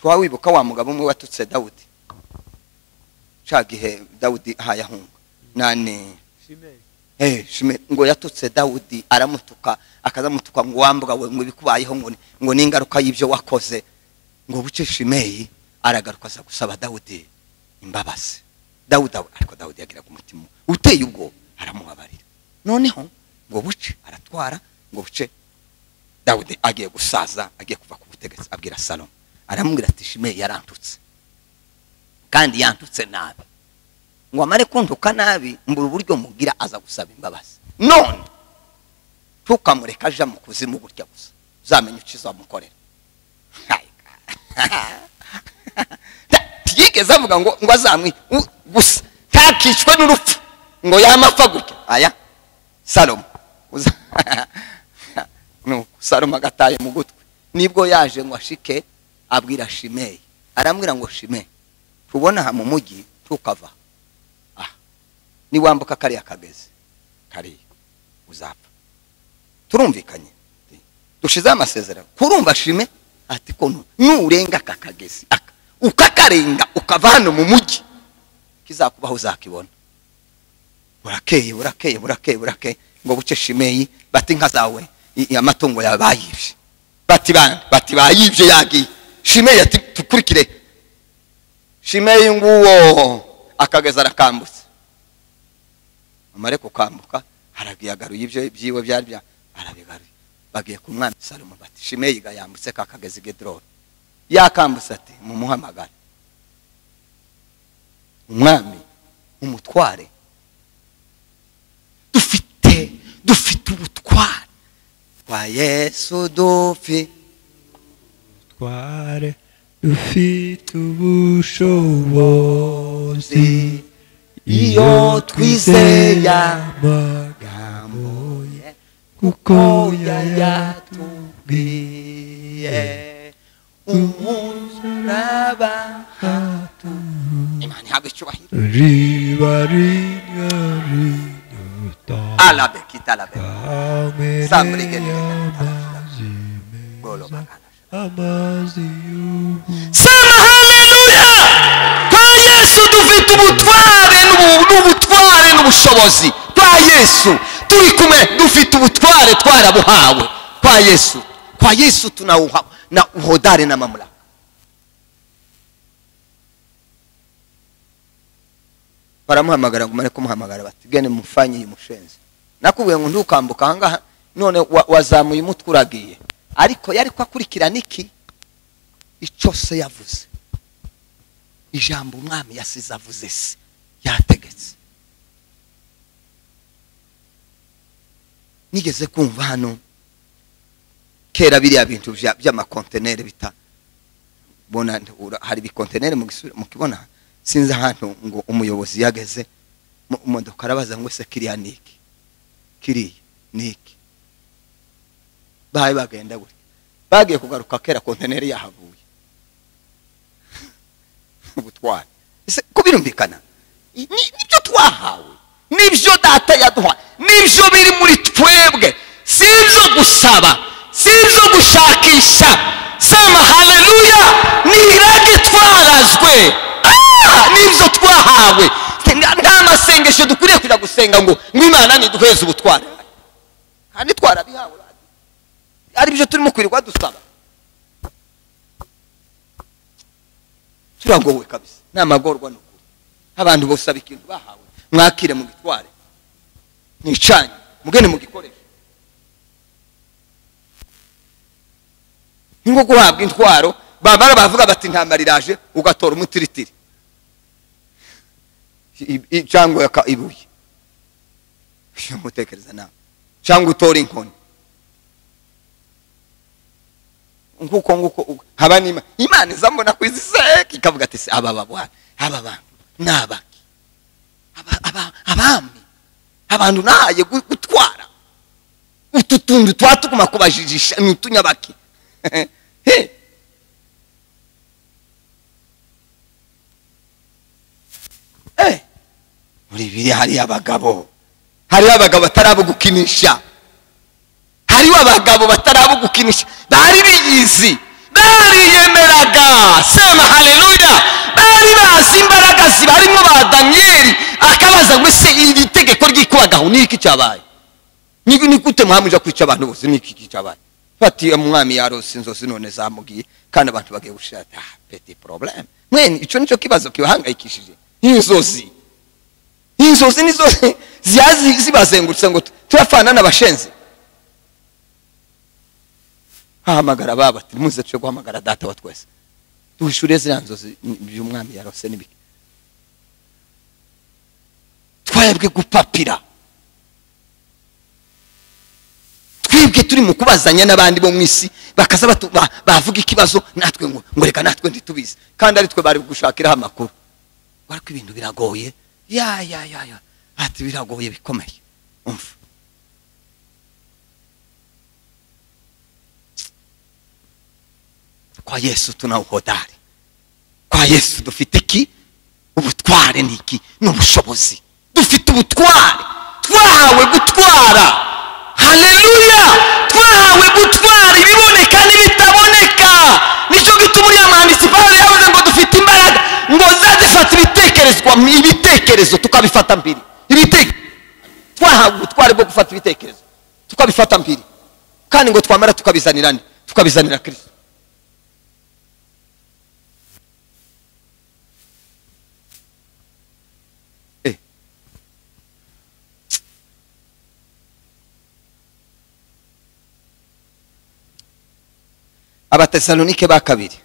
Twawibuka wa mugabo umwe watutse Dawudi cagihe Dawudi hayahunga nane Shimei ngo yatutse Dawudi aramutuka akazamutuka ngo wambuga we ngo bikubayeho ngo ningaruka y'ibyo wakoze ngo buce Shimei aragaruka aza gusaba Dawudi imbabazi. Ariko Dawudi yagira ku mutima uteye ubwo aramubabarira. Noneho ngo buce aratwara ngo buce Dawudi agiye gusaza agiye kuva ku butegetsi abwira Salomo aramubwira ati Shimei yarantutse kandi yantutse nabi ngo amare kuntuka nabi mbura uburyo mugira aza gusaba imbabazi. None tukamureka aja mu kuzimu burya gusa uzamenye ukiza mukorera. Yigeze avuga ngo azamwi gusa takicwe n'urupfu ngo yamapfa gutya aya Salomo no Salomo agataye mu gutwi nibwo yaje ngo ashike abwira Shimei aramwira ngo Shimei tubona ha mu mugi tukava ni wambuka kari akageze kari uzapfa. Turumvikanye dushize amasezerano kurumva Shimei ati ko nurenga kakageze ukakarenga ukava hano mu mugi kizakubaho uzakibona. Burakeye ngo buce Shimei bati nka zawe amatungo yabayivye bati bayivye yagiye. Shimei ati tukurikire. Shimei nguwo akageza arakambutse amare kukambuka haragiyagaruye ibyo byiwe byari bya arabigaruye bagiye ku mwami Salomo bati Shimei gayambutse kakageza Gedroni yakambutse ati mumuhamagara. Umwami umutware dufite ubutware kwa Yesu tware dufite ubushobozi iyo twizeye amagambo ye kuko yayatubwiye umunsi uraba hato. Imana ihabwe icyubahiro. riba Alabekita alabe Sama haleluya. Kwa Yesu dufite ubutware n'ubushobozi. Kwa Yesu turi kumwe dufite ubutware twarabuhawe. Kwa Yesu tunauha na uhodari na mamlaka. Baramuhamagara ngo mare kumuhamagara bati gene mufanye yimushenze. Nakubwiye ngo ndukambuka hangaha none wazamuye umutwe uragiye. Ariko yari kwakurikira niki icyo se yavuze. Ijambo umwami yasize avuze se yategetse. Nigeze kumva hano kera biriya bintu by'amakonteneri bita bona hari bikonteneri mu kibona sinzi ahantu ngo umuyobozi yageze mu modoka arabaza ngo se kiriya niki bagenda gutya bagiye kugaruka kera konteneri yahavuye ubutware ese kubirumvikana nibyo twahawe nibyo data yaduha nibyo biri muri twebwe sinzo gusaba sinzo gushakisha. Sama haleluya. Nirage twarazwe nibyo twahawe. Nta masengesho dukwiriye kuja gusenga ngo Imana niduheze ubutware kandi twarabihawe ari byo turimo kwirirwa dusaba. Turagowe kabisa n'amagorwa n'ukuri. Abantu bose ikintu bahawe mwakire mu gitware nicanye mugene mu gikoresho ningo guhabwa intwaro babara bavuga bati ntamariraje ugatora umutiritiri cyangwa ibuye mutekereza nawe cyangwa utora inkoni nguko habani Imana izambona kwiziseka ikavuga ati aba bantu nabaki abami abantu naye gutwara utu tuntu twatuguma kubajijisha ni utunyabaki. Muri biri hari abagabo batarabo gukinisha, hari abagabo batarabo gukinisha, bari biyizi, bariyemeraga, sema haleluya, bari bazi imbaraga zibarimo ba Danieli, akabaza ngo se iri tegeko ry'ikubagaho ni iki cyabaye, ni gute muhamuje kwica abantu bose, ni iki cyabaye? Fati umwami yarose inzozi none zamugiye kandi abantu bagiye gushata petit problème. Mwene ico nico kibazo kibahangayikishije. Inzozi nizo zibazengurutse ngo turafana n'abashenzi. Hamagara baba ati muze cyo guhamagara data wa twese, duhishure ziriya nzozi by'umwami yarose n'ibiki. Twebwe gupapira, twebwe turi mu kubazanya n'abandi bo mwisi bakaza bavuga ikibazo natwe ngo reka natwe nditubize, kandi ari twe bari gushakira amakuru. Bariko ibintu biragoye, ya ati biragoye bikomeye. Umva, kwa Yesu tuna uhodari, kwa Yesu dufite ki ubutware, niki n'ubushobozi, dufite ubutware, twahawe gutwara. Haleluya, twahawe gutwara ibiboneka n'ibitaboneka. Nicyo gituma uriya mwanditsi Pawulo yavuze ngo dufite imbaraga ngo zadufata ibitekerezo tukabifata mbiri. Twahawe ubutware bwo gufata ibitekerezo tukabifata mbiri, kandi ngo twamara tukabizanira Kristo. Abatesalonike ba kabiri,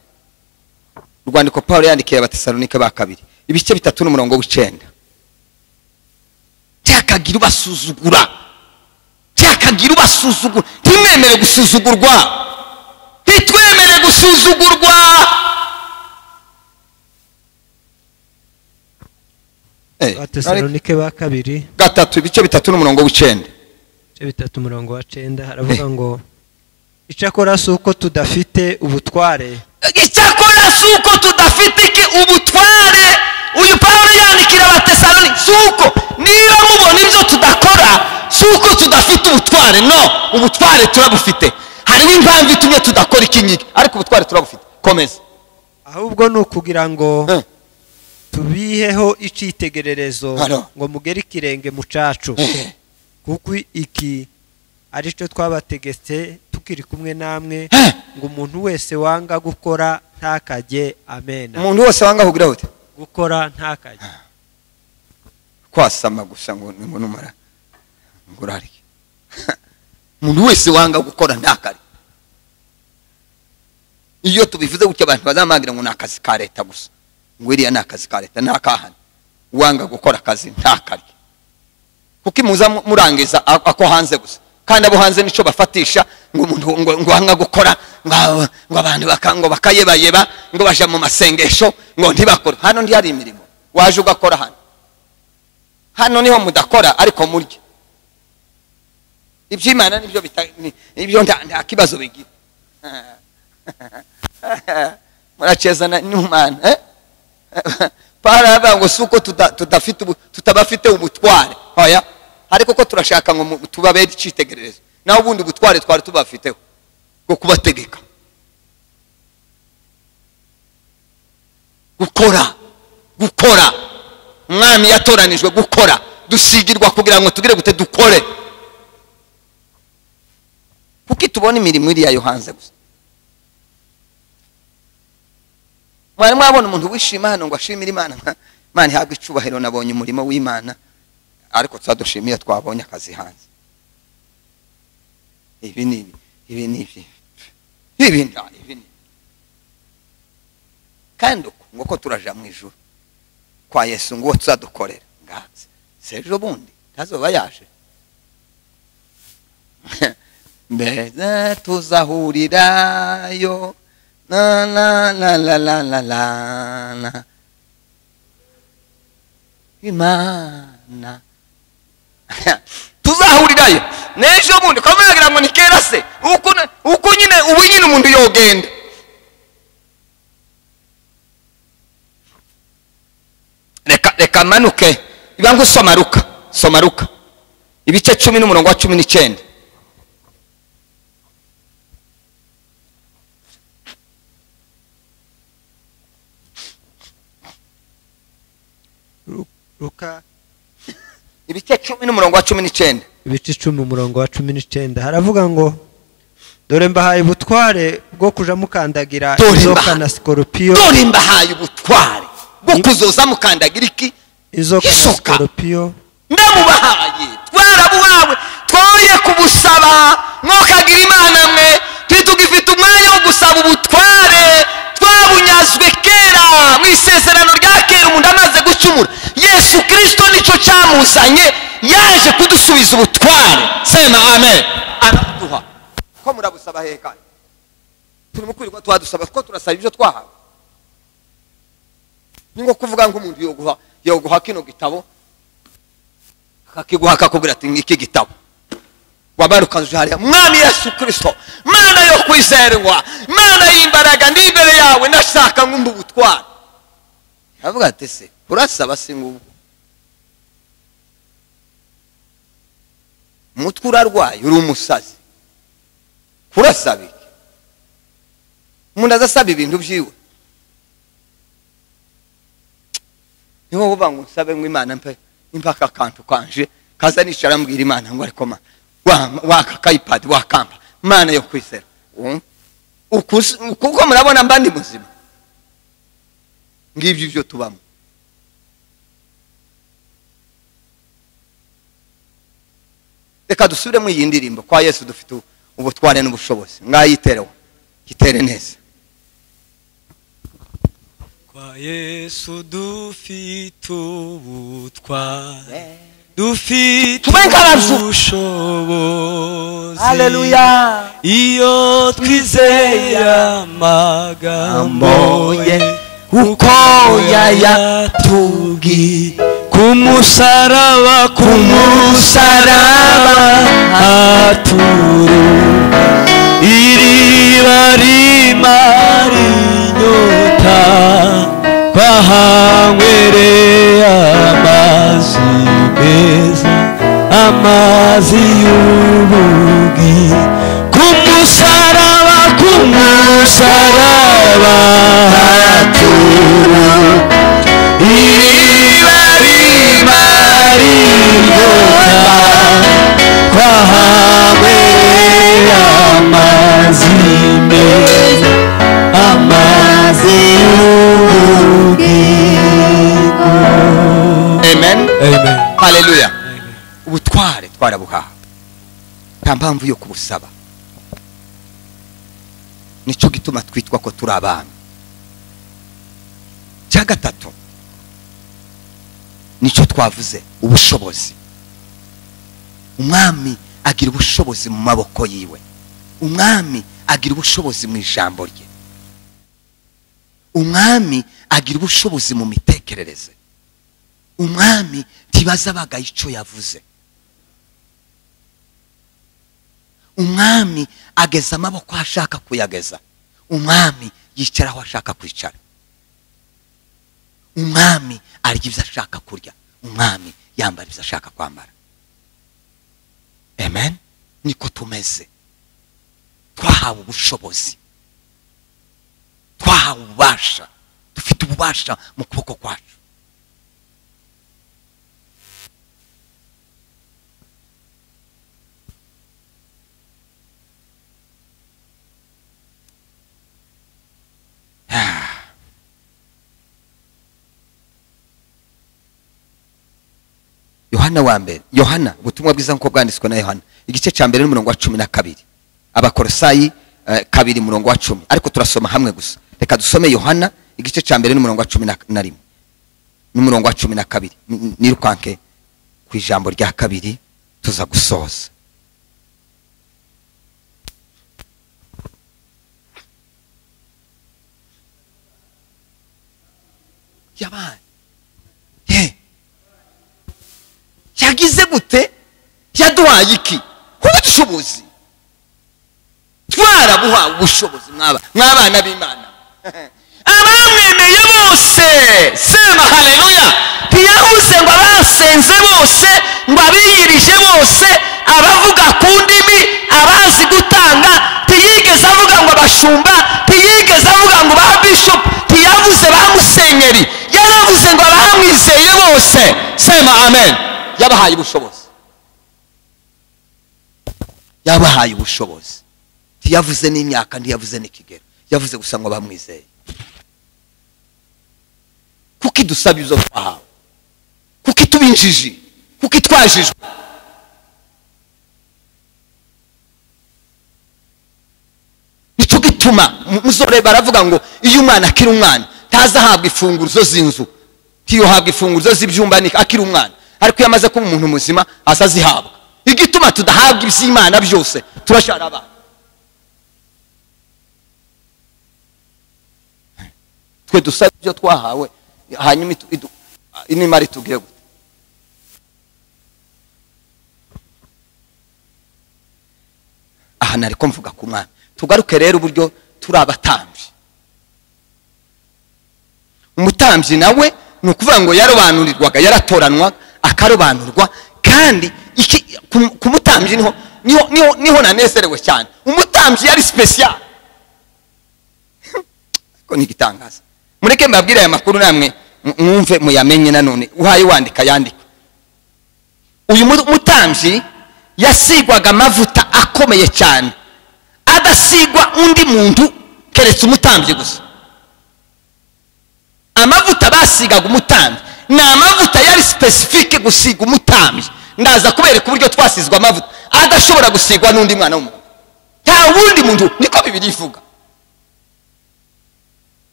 urwandiko Pawulo yandikiye Abatesalonike ba kabiri, ibice 3 n'umurongo w'9. Cyakagira ubasuzugura, ntimwemere gusuzugurwa, ntitwemere gusuzugurwa. Abatesalonike ba kabiri 3 ibice 3 n'umurongo w'9. Ibice 3 umurongo wa 9 haravuga ngo icyakora suko tudafite ubutware, ubutware. Uyu Pawulo yandikira Abatesalonike suko niba mubona ibyo tudakora, suko tudafite ubutware, no, ubutware turabufite. Hariho impamvu itumye tudakora ikinyiki, ariko ubutware turabufite. Komeza. Ahubwo ni ukugira ngo tubiheho icitegererezo ngo mugere ikirenge mu cacu, kuko iki ari cyo twabategetse tukiri kumwe namwe, ngo umuntu wese wanga gukora ntakajye. Amena. Umuntu wese wanga kugira ute? Gukora ntakajye. Kwasama gusa ngo numara ngurari. Umuntu wese wanga gukora ntakajye. Iyo tubivuze gutya abantu bazamagira ngo nakazi ka leta gusa, ngo iriya nakazi ka leta nakahana, wanga gukora akazi ntakajye. Kuko imuza murangiza ako hanze gusa, kandi abo hanze nico bafatisha ngo umuntu ngo hanga gukora, ngo abantu bakango bakayebayeba, ngo baje mu masengesho ngo ntibakora. Hano ndi hari imirimo waje ugakora hano niho mudakora, ariko murye iby'Imana nibyo ibyo nta kibazo bigira. Murachezana n'Imana. Para ngo suko tutabafite ubutware, oya, ariko ko turashaka ngo tubabere icitegererezo, naho ubundi ubutware twari tubafiteho bwo kubategeka gukora. Umwami yatoranijwe gukora, dusigirwa kugira ngo tugire gute dukore, kuko tubona imirimo iriya yo hanze gusa. Mwari mwabona umuntu wishima hano ngo ashimira Imana, Imana ihabwe icubahiro, nabonye umurimo w'Imana, ariko twadushimiye twabonye akazi hanze. Ibi ni kandi ngo ko turaja mu ijuru kwa Yesu ngo tuzadukorera ngaze sejo bundi tazoba yaje. Mbeza tuzahurirayo la Imana tuzahurirayo n'ejo bundi ko muragira ngo ni kera se uko nyine ubu nyine umuntu yogenda reka manuke ibanga usoma Luka ibice 10 n'umurongo wa 19. Luka ibice 10 n'umurongo wa 19. ibice 10 umurongo wa 19 haravuga ngo dore mbahaye ubutware bwo kuja mukandagira inzoka na sikorupiyo. Dore mbahaye ubutware bwo kuzoza mukandagira iki? Inzoka na sikorupiyo ndamubahaye. Twarabuhawe twoye kubusaba mwokagira Imana mwe twitugifite umwanya wo gusaba ubutware twabunyazwe kera mu isezerano rya kera umuntu amaze gucumura. Yesu Kristo nico cyamuzanye yaje kudusubiza ubutware. Sema amen. Araduha ko murabusaba heka turimo kwirirwa twadusaba ko turasaba ibyo twahawe. Ningo kuvuga ngo umuntu yoguha kino gitabo akakiguha akakubwira ati iki gitabo wabarukanije hariya mwami Yesu Kristo Mana yo kwizerwa Mana y'imbaraga ndi imbere yawe ndashaka ngumba ubutware. Avuga ati se urasaba singubu umutwe urarwaye uri umusazi kurasaba iki? Umuntu azasaba ibintu byiwe niho uvuga ngo nsabe ngo Imana mpe impaka akantu kanje kaza nicara mbwira Imana ngo ariko ma waka iPad wakamba Mana yo kwizera ukuko murabona mbandi muzima ngibyo ibyo tubamo. Reka dusubire mu iyi ndirimbo kwa Yesu dufite ubutware n'ubushobozi ngayiterewe gitere neza. Kwa Yesu dufite ubutware dufite ubushobozi. Haleluya. Iyo twizeye amagambo ye uko yayatubwiye kumusaraba aturu iriba rimara inyota twahanywereye amazi meza amazi y'ubugi kumusaraba aturu iriba rimara inyota twahanywereye amazi meza amazi y'ubugingo. Amen. Amen. Haleluya. Ubutware twarabuhawe nta mpamvu yo kubusaba. Nico gituma twitwa ko turi abana. Cya gatatu nico twavuze ubushobozi. Umwami agira ubushobozi mu maboko yiwe. Umwami agira ubushobozi mu ijambo rye. Umwami agira ubushobozi mu mitekerereze. Umwami tibaza baga ico yavuze. Umwami ageza amaboko ashaka kuyageza. Umwami yicara aho ashaka kwicara. Umwami arya ibyo ashaka kurya. Umwami yambara ibyo ashaka kwambara. Amen. Niko tumeze. Twahawe ubushobozi. Twahawe ububasha. Dufite ububasha mu kuboko kwacu. Yohana wa mbere Yohana ubutumwa bwiza nko bwanditswe na Yohana igice cya mbere n'umurongo wa 12 Abakolosayi 2 umurongo wa 10 ariko turasoma hamwe gusa. Reka dusome Yohana igice cya mbere n'umurongo wa 11 n'umurongo wa 12 nirukanke ku ijambo rya kabiri tuza gusoza. Yabaye yagize gute yaduhaye iki? ubushobozi, twarabuhawe ubushobozi mw'abana b'Imana. Abamwemeye bose, sema haleluya. Ntiyavuze ngo abasenze bose, ngo abiyirije bose, abavuga ku ndimi, abazi gutanga. Ntiyigeze avuga ngo abashumba, ntiyigeze avuga ngo ba bishop, ntiyavuze ba musenyeri, yaravuze ngo abamwizeye bose, sema amen. Yabahaye ubushobozi, yabahaye ubushobozi. Ntiyavuze n'imyaka, ntiyavuze n'ikigero, yavuze gusa ngo bamwizeye. Kuki dusaba izo twahawe? Kuki tubinjiji? Kuki twajijwe? Nicyo gituma muzore baravuga ngo iyo umwana akiri umwana ntazahabwa ifunguro z'inzu, ntiyohabwa ifunguro z'ibyumba akiri umwana, ariko iyo amaze kuba umuntu muzima azazihabwa. Igituma tudahabwa iby'Imana byose, turashara abana. Twe dusaba ibyo twahawe, hanyuma inima ritubwiye gute? Aha nariko mvuga ku mwami. Tugaruke rero uburyo turi abatambyi. Umutambyi nawe ni ukuvuga ngo yarobanurirwaga, yaratoranwa akarobanurwa, kandi ku mutambyi niho nanezerewe cyane. Umutambyi yari special. Ko ni gitangaza. Mureke mbabwire aya makuru namwe mwumve muyamenye nanone, uhaye wandika yandika. Uyu mutambyi yasigwaga amavuta akomeye cyane, adasigwa undi muntu keretse umutambyi gusa. Amavuta basigaga umutambyi ni amavuta yari specifique gusiga umutambyi. Ndaza kubereka uburyo twasizwa amavuta adashobora gusigwa n'undi mwana w'umuntu, nta wundi muntu, niko Bibiliya ivuga.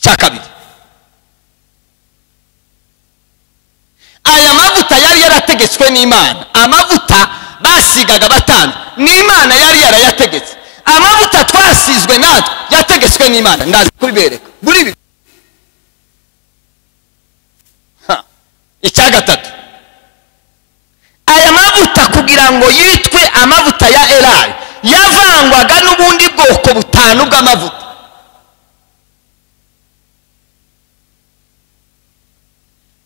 Cyakabiri, aya mavuta yari yarategetswe n'Imana. Amavuta basigaga abatambyi n'Imana yari yarayategetse. Amavuta twasizwe natwe yategetswe n'Imana. Ndaza kubibereka buri ibi. Icya gatatu, aya mavuta kugira ngo yitwe amavuta ya Elayo yavangwaga n'ubundi bwoko butanu bw'amavuta.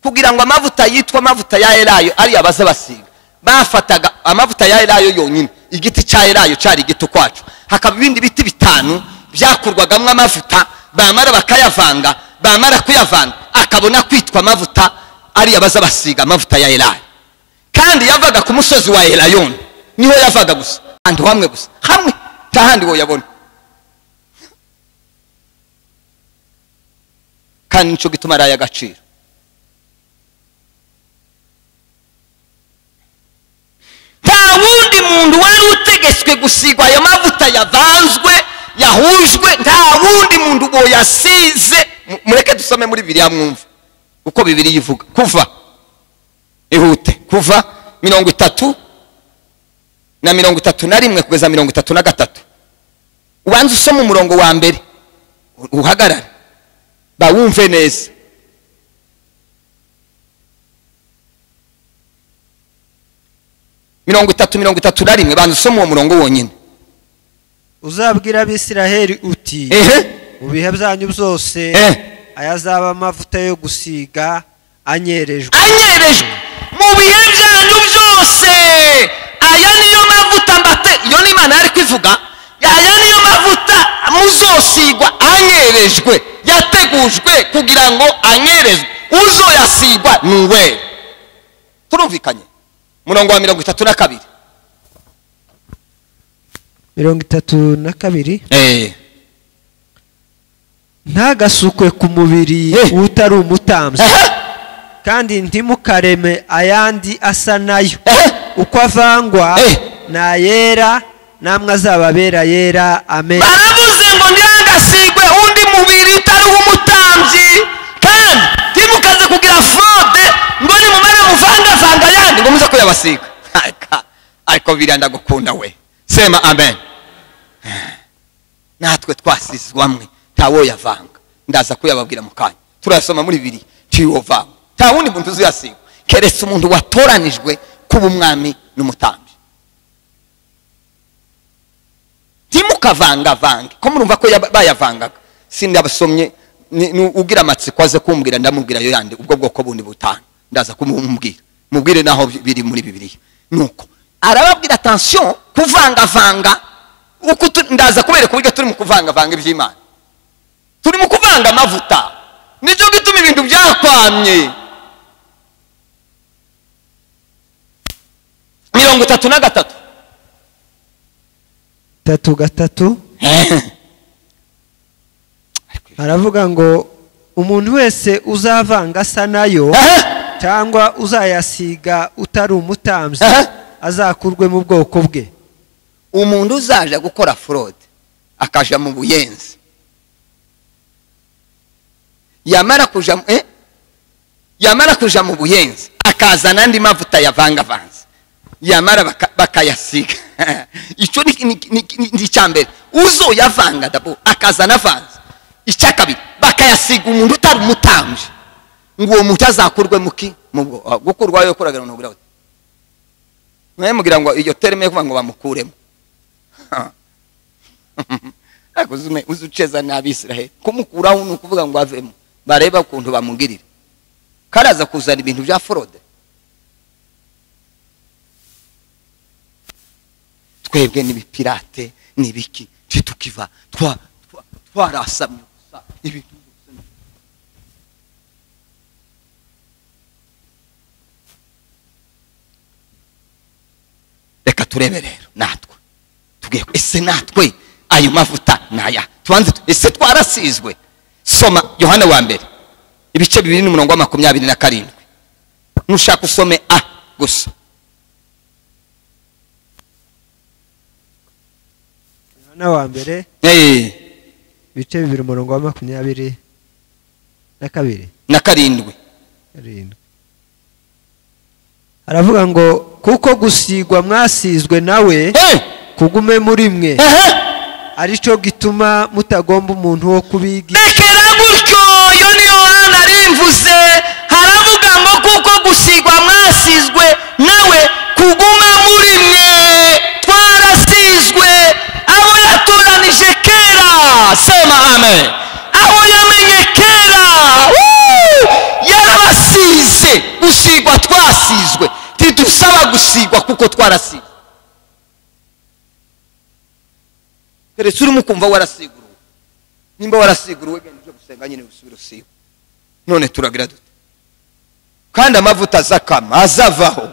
Kugira ngo amavuta yitwa amavuta ya Elayo ari abaza basiga, bafataga amavuta ya Elayo yonyine. Igiti cya Elayo cyari igiti kwacu, hakaba ibindi biti bitanu byakurwagamo amavuta, bamara bakayavanga, bamara kuyavanga akabona kwitwa amavuta ari abaza basiga amavuta ya Elayo. Kandi yavaga ku musozi wa Elayoni, niho yavaga gusa, kandi hamwe gusa, hamwe tahandi wo yabona. Kandi nico gituma ari agaciro. Nta wundi muntu wari utegetswe gusigwa ayo mavuta yavanzwe, yahujwe. Nta wundi muntu bo yasize. Mureke dusome muri Bibiliya mwumva uko Bibiliya ivuga. Kuva ihute, Kuva 30:31 kugeza 33. Ubanza usoma umurongo wa mbere, uhagarare bawumve neza. Mirongo itatu na rimwe, banza usoma uwo murongo wonyine. Uzabwira Abisiraheli uti, mu bihe byanyu byose ayazaba amavuta yo gusiga anyerejwe. Mu bihe byanyu byose aya niyo mavuta mbate. Iyo ni Imana yari kwivuga. Aya niyo mavuta muzosigwa anyerejwe, yategujwe kugira ngo anyerezwe. Uzoyasigwa nuwe. Turumvikanye? Murongo wa 32. 32. Ntagasukwe ku mubiri utari umutambyi, kandi ntimukareme ayandi asa nayo. Uko avangwa na yera, namwe azababera yera. Amen. Baravuze ngo ntihangasigwe undi mubiri utari umutambyi, kandi ntimukaze kugira fraude ngo nimumare muvanga yandi ngo muze kuyabasiga. Ariko biranda gukunda we, sema amen. Natwe twasizwamwe ntawo yavanga. Ndaza kuyababwira mu kanya, turasoma muri Bibiliya ntiwovanga. Nta wundi muntu uzuyasiga keretse umuntu watoranijwe kuba umwami n'umutambyi. ntimukavangavange ko murumva ko bayavangaga sindabasomye ugira amatsiko aze kumbwira ndamubwira yo yandi ubwo bwoko bundi butanu ndaza kumubwira mubwire naho biri muri Bibiliya nuko arababwira attention kuvangavanga uko ndaza kubereka uburyo turi mu kuvangavanga iby'Imana turi mu kuvanga amavuta nicyo gituma ibintu byakwamye 33 3:3 aravuga ngo umuntu wese uzavanga asa nayo cyangwa uzayasiga utari umutambyi azakurwe mu bwoko bwe. Umuntu uzaje gukora fraude akaja mu buyenzi yamara kuja mu buyenzi akazana andi mavuta yavangavanze yamara bakayasiga icyo ni cyambere uzo yavanga dabo akazana vanze icyakabiri bakayasiga umuntu utari umutambyi ngo uwo muntu azakurwe muki gukurwayo kuragana no guraho mugira ngo iyo terme kuva ngo bamukuremo akuzume uzuceza n'Abisiraheli kumukuraho no kuvuga ngo avemo bareba ukuntu bamugirira karaza kuzana ibintu bya fraude twebwe n'ibipirate n'ibiki tukiva twarasamye ibintu reka turebe rero natwe tugiye ese natwe ayo mavuta naya tubanze ese twarasizwe. Soma Yohana wa mbere ibice 2:27 nushaka usome gusa. Yohana wa mbere ibice 2:27 aravuga ngo kuko gusigwa mwasizwe nawe kugume muri mwe arico gituma mutagomba umuntu wo kubigira. Rekera gutyo yo ni Yohana arimvuze haravuga ngo kuko gusigwa mwasizwe nawe kuguma muri mwe twarasizwe abo yatoranije kera. Sema amen. Abo yamenye kera yarabasize gusigwa twasizwe tidusaba gusigwa kuko twarasizwe. Keretse urimo kumva warasiguruwe nimba warasiguruwe genda uje gusenga nyine usubira usiba none turagira dute kandi amavuta azakama azavaho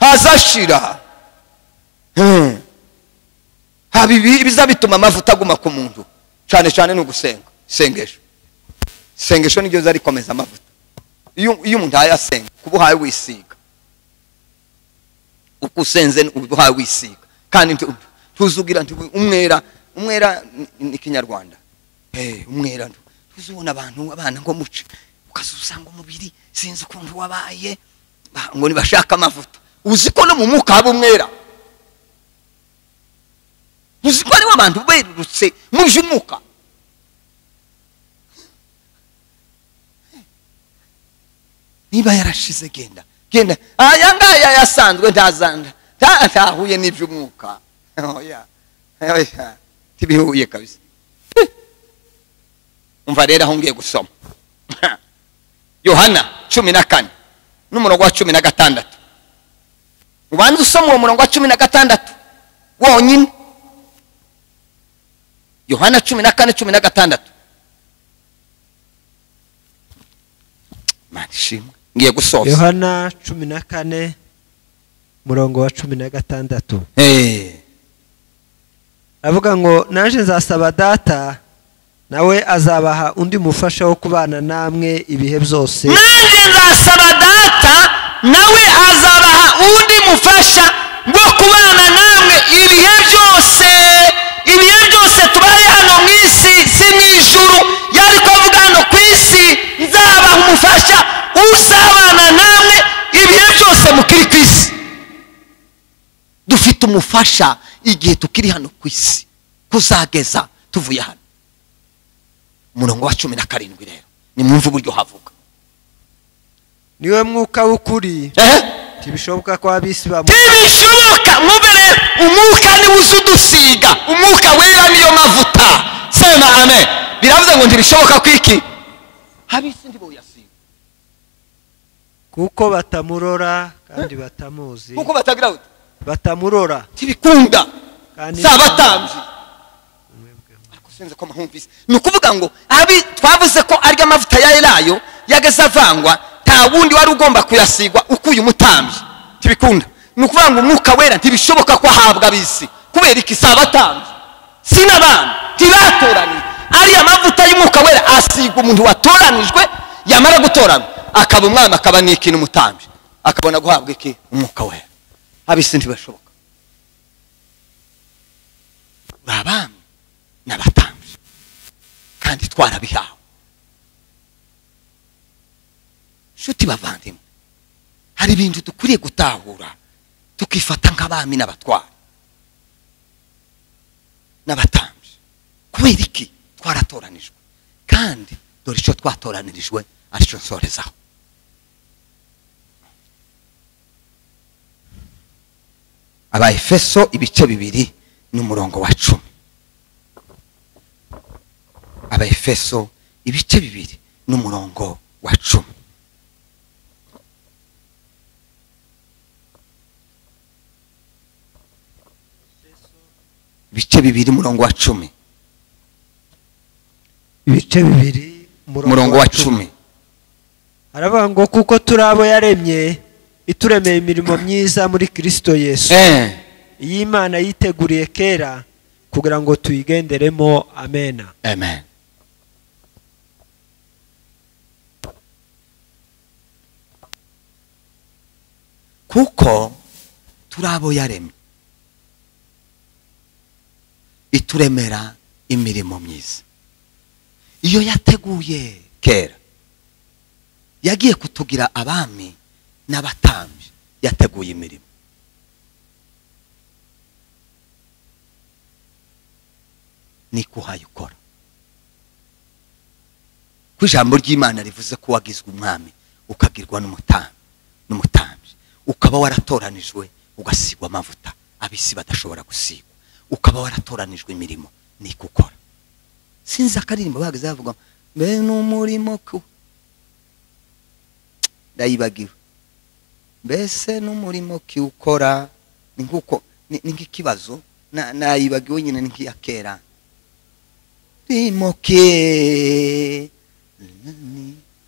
hazashira habibi bizabituma amavuta aguma ku muntu cyane cyane no gusenga sengesho niryo zarikomeza amavuta iyo umuntu ayasenga kubuhaye wisiga uko usenze ubuhaye wisiga kandi tuzugira nti umwera ni Kinyarwanda umwera tuzubona abana ngo muce ukazusanga umubiri sinzi ukuntu wabaye ngo nibashaka amavuta uziko no mu muka haba umwera uziko ari abantu berurutse mu by'umuka niba yarashize genda ayangaya yasanzwe ntazanda tahuye n'iby'umuka oya tibihuye kabisa. Umva rero aho ngiye gusoma Yohana 14:16 ubanza usoma uwo murongo wa 16 wonyine. Yohana 14:16 manishimwe ngiye gusoza Yohana 14:16 avuga ngo naje nzasaba data nawe azabaha undi mufasha wo kubana namwe ibihe byose. Naje nzasaba data nawe azabaha undi mufasha wo kubana namwe ibihe byose. Ibihe byose tubaye hano mu isi si mu ijuru yari kuvuga hano ku isi nzabaha umufasha uzabana namwe ibihe byose mukiri ku isi. Dufite umufasha igihe tukiri hano ku isi kuzageza tuvuye hano. Umurongo wa 17 rero nimwumva uburyo havuga niwe mwuka w'ukuri ntibishoboka ko abisi ntibishoboka. mwumvire, umwuka niwe uza udusiga, umwuka wera niyo mavuta. Sema amen. biravuze ngo ntibishoboka ko iki abisi ntiboyasiga, kuko batamurora kandi batamuzi, kuko batagira gute, batamurora ntibikunda kandi sabatambyi. ariko sinzi ko mahumvise, ni ukuvuga ngo abi twavuze ko arya amavuta ya elayo yageze avangwa, nta wundi wari ugomba kuyasigwa ukuye umutambyi. ntibikunda. ni ukuvuga ngo umwuka wera ntibishoboka ko ahabwa abisi, kubera iki sabatambyi sinabana ntibatoranijwe. ariya mavuta y'umwuka wera asigwa umuntu watoranijwe, yamara gutorana akaba umwami, akaba n'ikintu umutambyi, akabona guhabwa iki umwuka wera. abisi ntibashoboka. babami n'abatambyi kandi twarabihawe. nshuti bavandimwe, hari ibintu dukwiriye gutahura tukifata nk'abami n'abatwara n'abatambyi. kubera iki twaratoranijwe, kandi dore icyo twatoranirijwe aricyo nsorezaho. Abaefeso ibice 2 n'umurongo wa 10. Abaefeso ibice 2 n'umurongo wa 10. ibice 2 umurongo wa 10. ibice 2 umurongo wa 10. aravuga ngo kuko turi abo yaremye, ituremeye imirimo myiza muri Kristo Yesu, iyi Imana yiteguriye kera kugira ngo tuyigenderemo. Amen. Amen. kuko turi abo yaremye, ituremera imirimo myiza. iyo yateguye kera, yagiye kutugira abami n'abatambyi, yateguye imirimo. niko uhayikora. ku ijambo ry'Imana rivuze ko wagizwe umwami ukagirwa n'umutambyi, ukaba waratoranijwe ugasigwa amavuta abisi badashobora gusigwa, ukaba waratoranijwe imirimo. niko ukora. sinzi akaririmbo bahagaze bavuga mbe n'umurimo ku ndayibagiwe, mbese n'umurimo ki ukora. ni nkuko ni nk'ikibazo nayibagiwe nyine, ni nk'iya kera. rimoke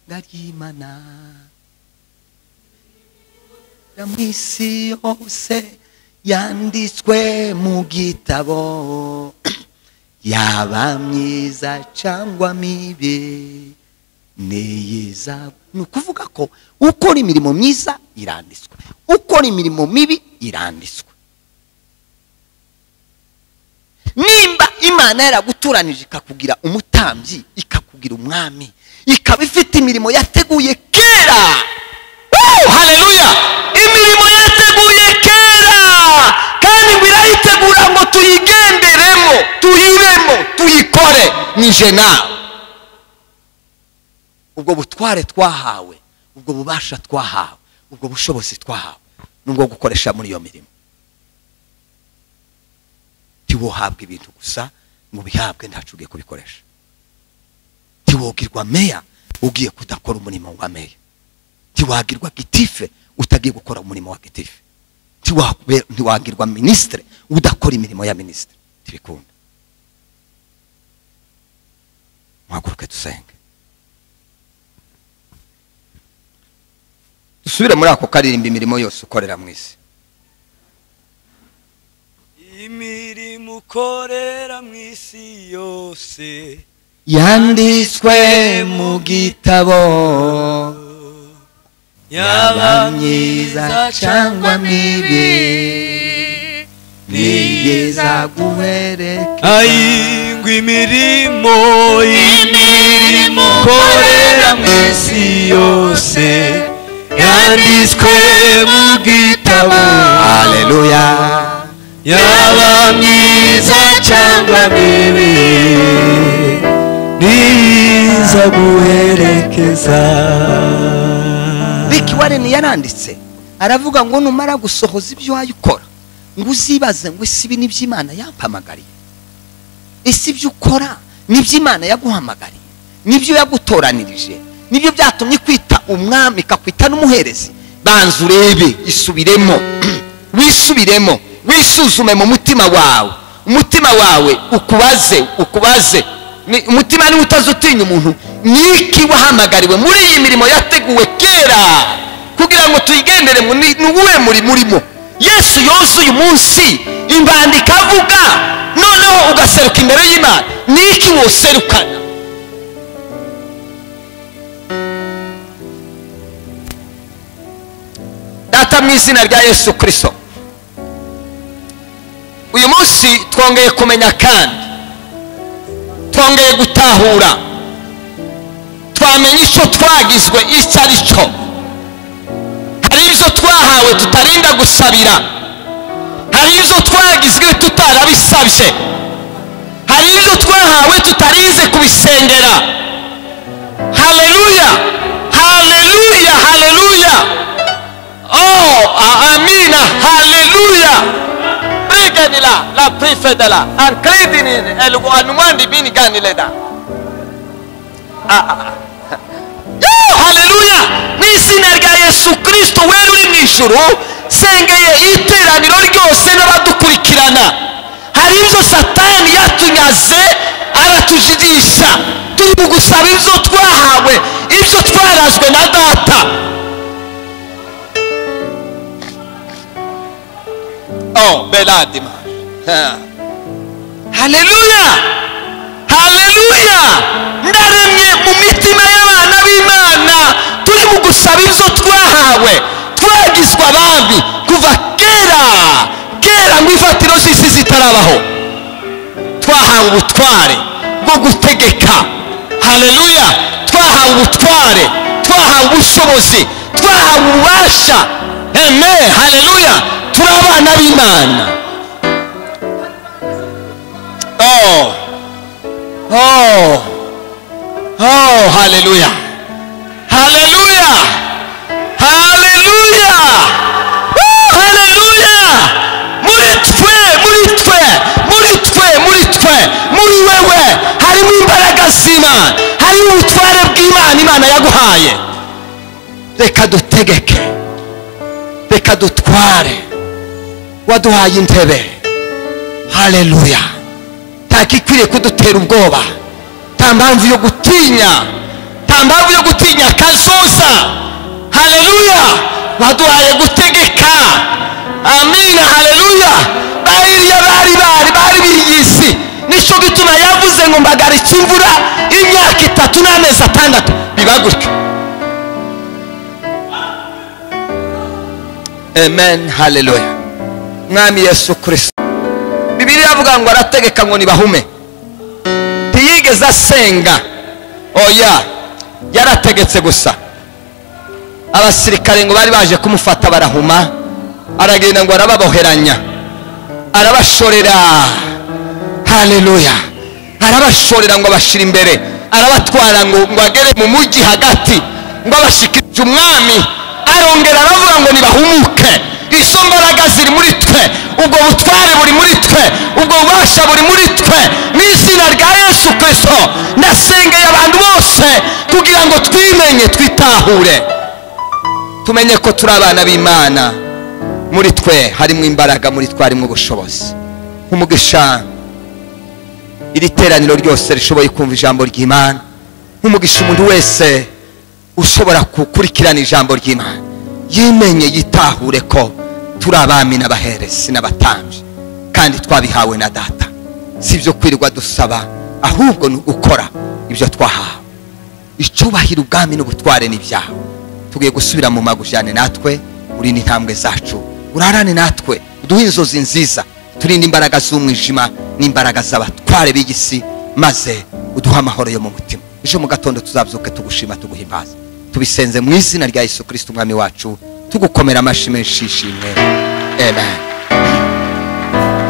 ndaryimana mw'isi yose yanditswe mu gitabo, yaba myiza cyangwa mibi niyiza. ni ukuvuga ko ukora imirimo myiza iranditswe, ukora imirimo mibi iranditswe. nimba Imana yaragutoranije ikakugira umutambyi, ikakugira umwami, ikaba ifite imirimo yateguye kera. haleluya! imirimo yateguye kera, kandi ngo irayitegura ngo tuyigenderemo, tuyiremo, tuyikore. nije nawe. ubwo butware twahawe, ubwo bubasha twahawe, ubwo bushobozi twahawe nubwo gukoresha muri iyo mirimo. tiwohabwa ibintu gusa ngo bihabwe ntacu ugiye kubikoresha. tiwogirwa meya ugiye kudakora umurimo wa meya. tiwagirwa gitife utagiye gukora umurimo wa gitife. tiwagirwa ministre udakora imirimo ya ministre. tibikunda. mwaguruke dusenge. dusubire muri ako karirimba imirimo yose ukorera mu isi. imirimo ukorera mu isi yose yanditswe mu gitabo, yaba myiza cyangwa mibi niyeza guhereka. ayingwa imirimo ukorera mu isi yose yanditswe mu gitabo. haleluya! yaba myiza cyangwa mibi niza guherekeza. Rick Warren yaranditse aravuga ngo numara gusohoza ibyo wayukora ngo uzibaze ngo ese ibi nibyo Imana yampamagariye, ese ibyo ukora nibyo Imana yaguhamagariye, nibyo yagutoranirije, nibyo byatumye kwita umwami kakwita n'umuherezi. Banza urebe, isubiremo wisubiremo, wisuzume mu mutima wawe, umutima wawe ukubaze umutima ni utazutinya umuntu, niki wahamagariwe muri iyi mirimo yateguwe kera kugira ngo tuyigendere n'uwe murimo. Yesu yoza uyu munsi imbanda ikavuga, noneho ugaseruka imbere y'Imana, niki woserukana? Data mu izina rya Yesu Kristo, uyu munsi twongeye kumenya kandi twongeye gutahura, twamenye icyo twagizwe icyo ari cyo. Hari ibyo twahawe tutarinda gusabira, hari ibyo twagizwe tutarabisabye, hari ibyo twahawe tutarinze kubisengera. Haleluya, haleluya, haleluya. Oh, amina, haleluya. Briganila la prefedela ancredini elwanwandi bini ganileda. Haleluya. N'izina rya Yesu Kristo wera uri mu ijuru, sengeye iteraniro ryose n'abadukurikirana. Hari ibyo Satani yatunyaze aratujijisha, turi mu gusaba ibyo twahawe, ibyo twarazwe na Data. Oh, beladima. Haleluya, haleluya. Ndaremye mu mitima y'abana b'Imana, turi mu gusaba ibyo twahawe, twagizwe abami kuva kera mu ifatiro z'isi zitarabaho. Twahawe ubutware bwo gutegeka. Haleluya. Twahawe ubutware, twahawe ubushobozi, twahawe ububasha. Amen, haleluya. Turi abana b'Imana. Oh, haleluya, haleluya, haleluya, haleluya. Muri wewe harimo imbaraga z'Imana, harimo ubutware bw'Imana Imana yaguhaye. Reka dutegeke, reka dutware. Waduhaye intebe. Haleluya. Takikwiriye kudutera ubwoba, nta mpamvu yo gutinya, nta mpamvu yo gutinya kazoza. Haleluya. Waduhaye gutegeka. Amina, haleluya. Bariya bari biyisi, nico gituma yavuze ngo mbagaritse imvura imyaka 3 n'amezi 6 bibagurike. Amen, haleluya. Mwami Yesu Kristo, Bibiliya avuga ngo arategeka ngo nibahume, ntiyigeze asenga. Oya, yarategetse gusa. Abasirikare ngo bari baje kumufata barahuma, aragenda ngo arababoheranya, arabashorera. Haleluya. Arabashorera ngo bashira imbere, arabatwara ngo agere mu mujyi hagati, ngo abashikije umwami. Arongera aravuga ngo nibahumuke. Izo mbaraga ziri muri twe, ubwo butware buri muri twe, ubwo bubasha buri muri twe. N'izina rya Yesu Kristo ndasengeye abantu bose kugira ngo twimenye, twitahure, tumenye ko turi abana b'Imana. Muri twe harimo imbaraga, muri twe harimo ubushobozi. Umugisha iri teraniro ryose rishoboye kumva ijambo ry'Imana, umugisha umuntu wese ushobora gukurikirana ijambo ry'Imana, yimenye yitahure ko turi abami n'abaherezi n'abatambyi kandi twabihawe na Data. Sibyo kwirirwa dusaba, ahubwo ni gukora ibyo twahawe. Icyubahiro, ubwami n'ubutware ni byawe. Tugiye gusubira mu magujyane natwe, uri n'intambwe zacu, urarane natwe, uduhe inzozi nziza, turinde imbaraga z'umwijima n'imbaraga z'abatware b'igisi, maze uduhe amahoro yo mu mutima. Ejo mu gatondo tuzabyuke tugushima, tuguhimbaza. Tubisenze mu izina rya Yesu Kristo umwami wacu, tugukomera amashyi menshi yishimwe. Amen.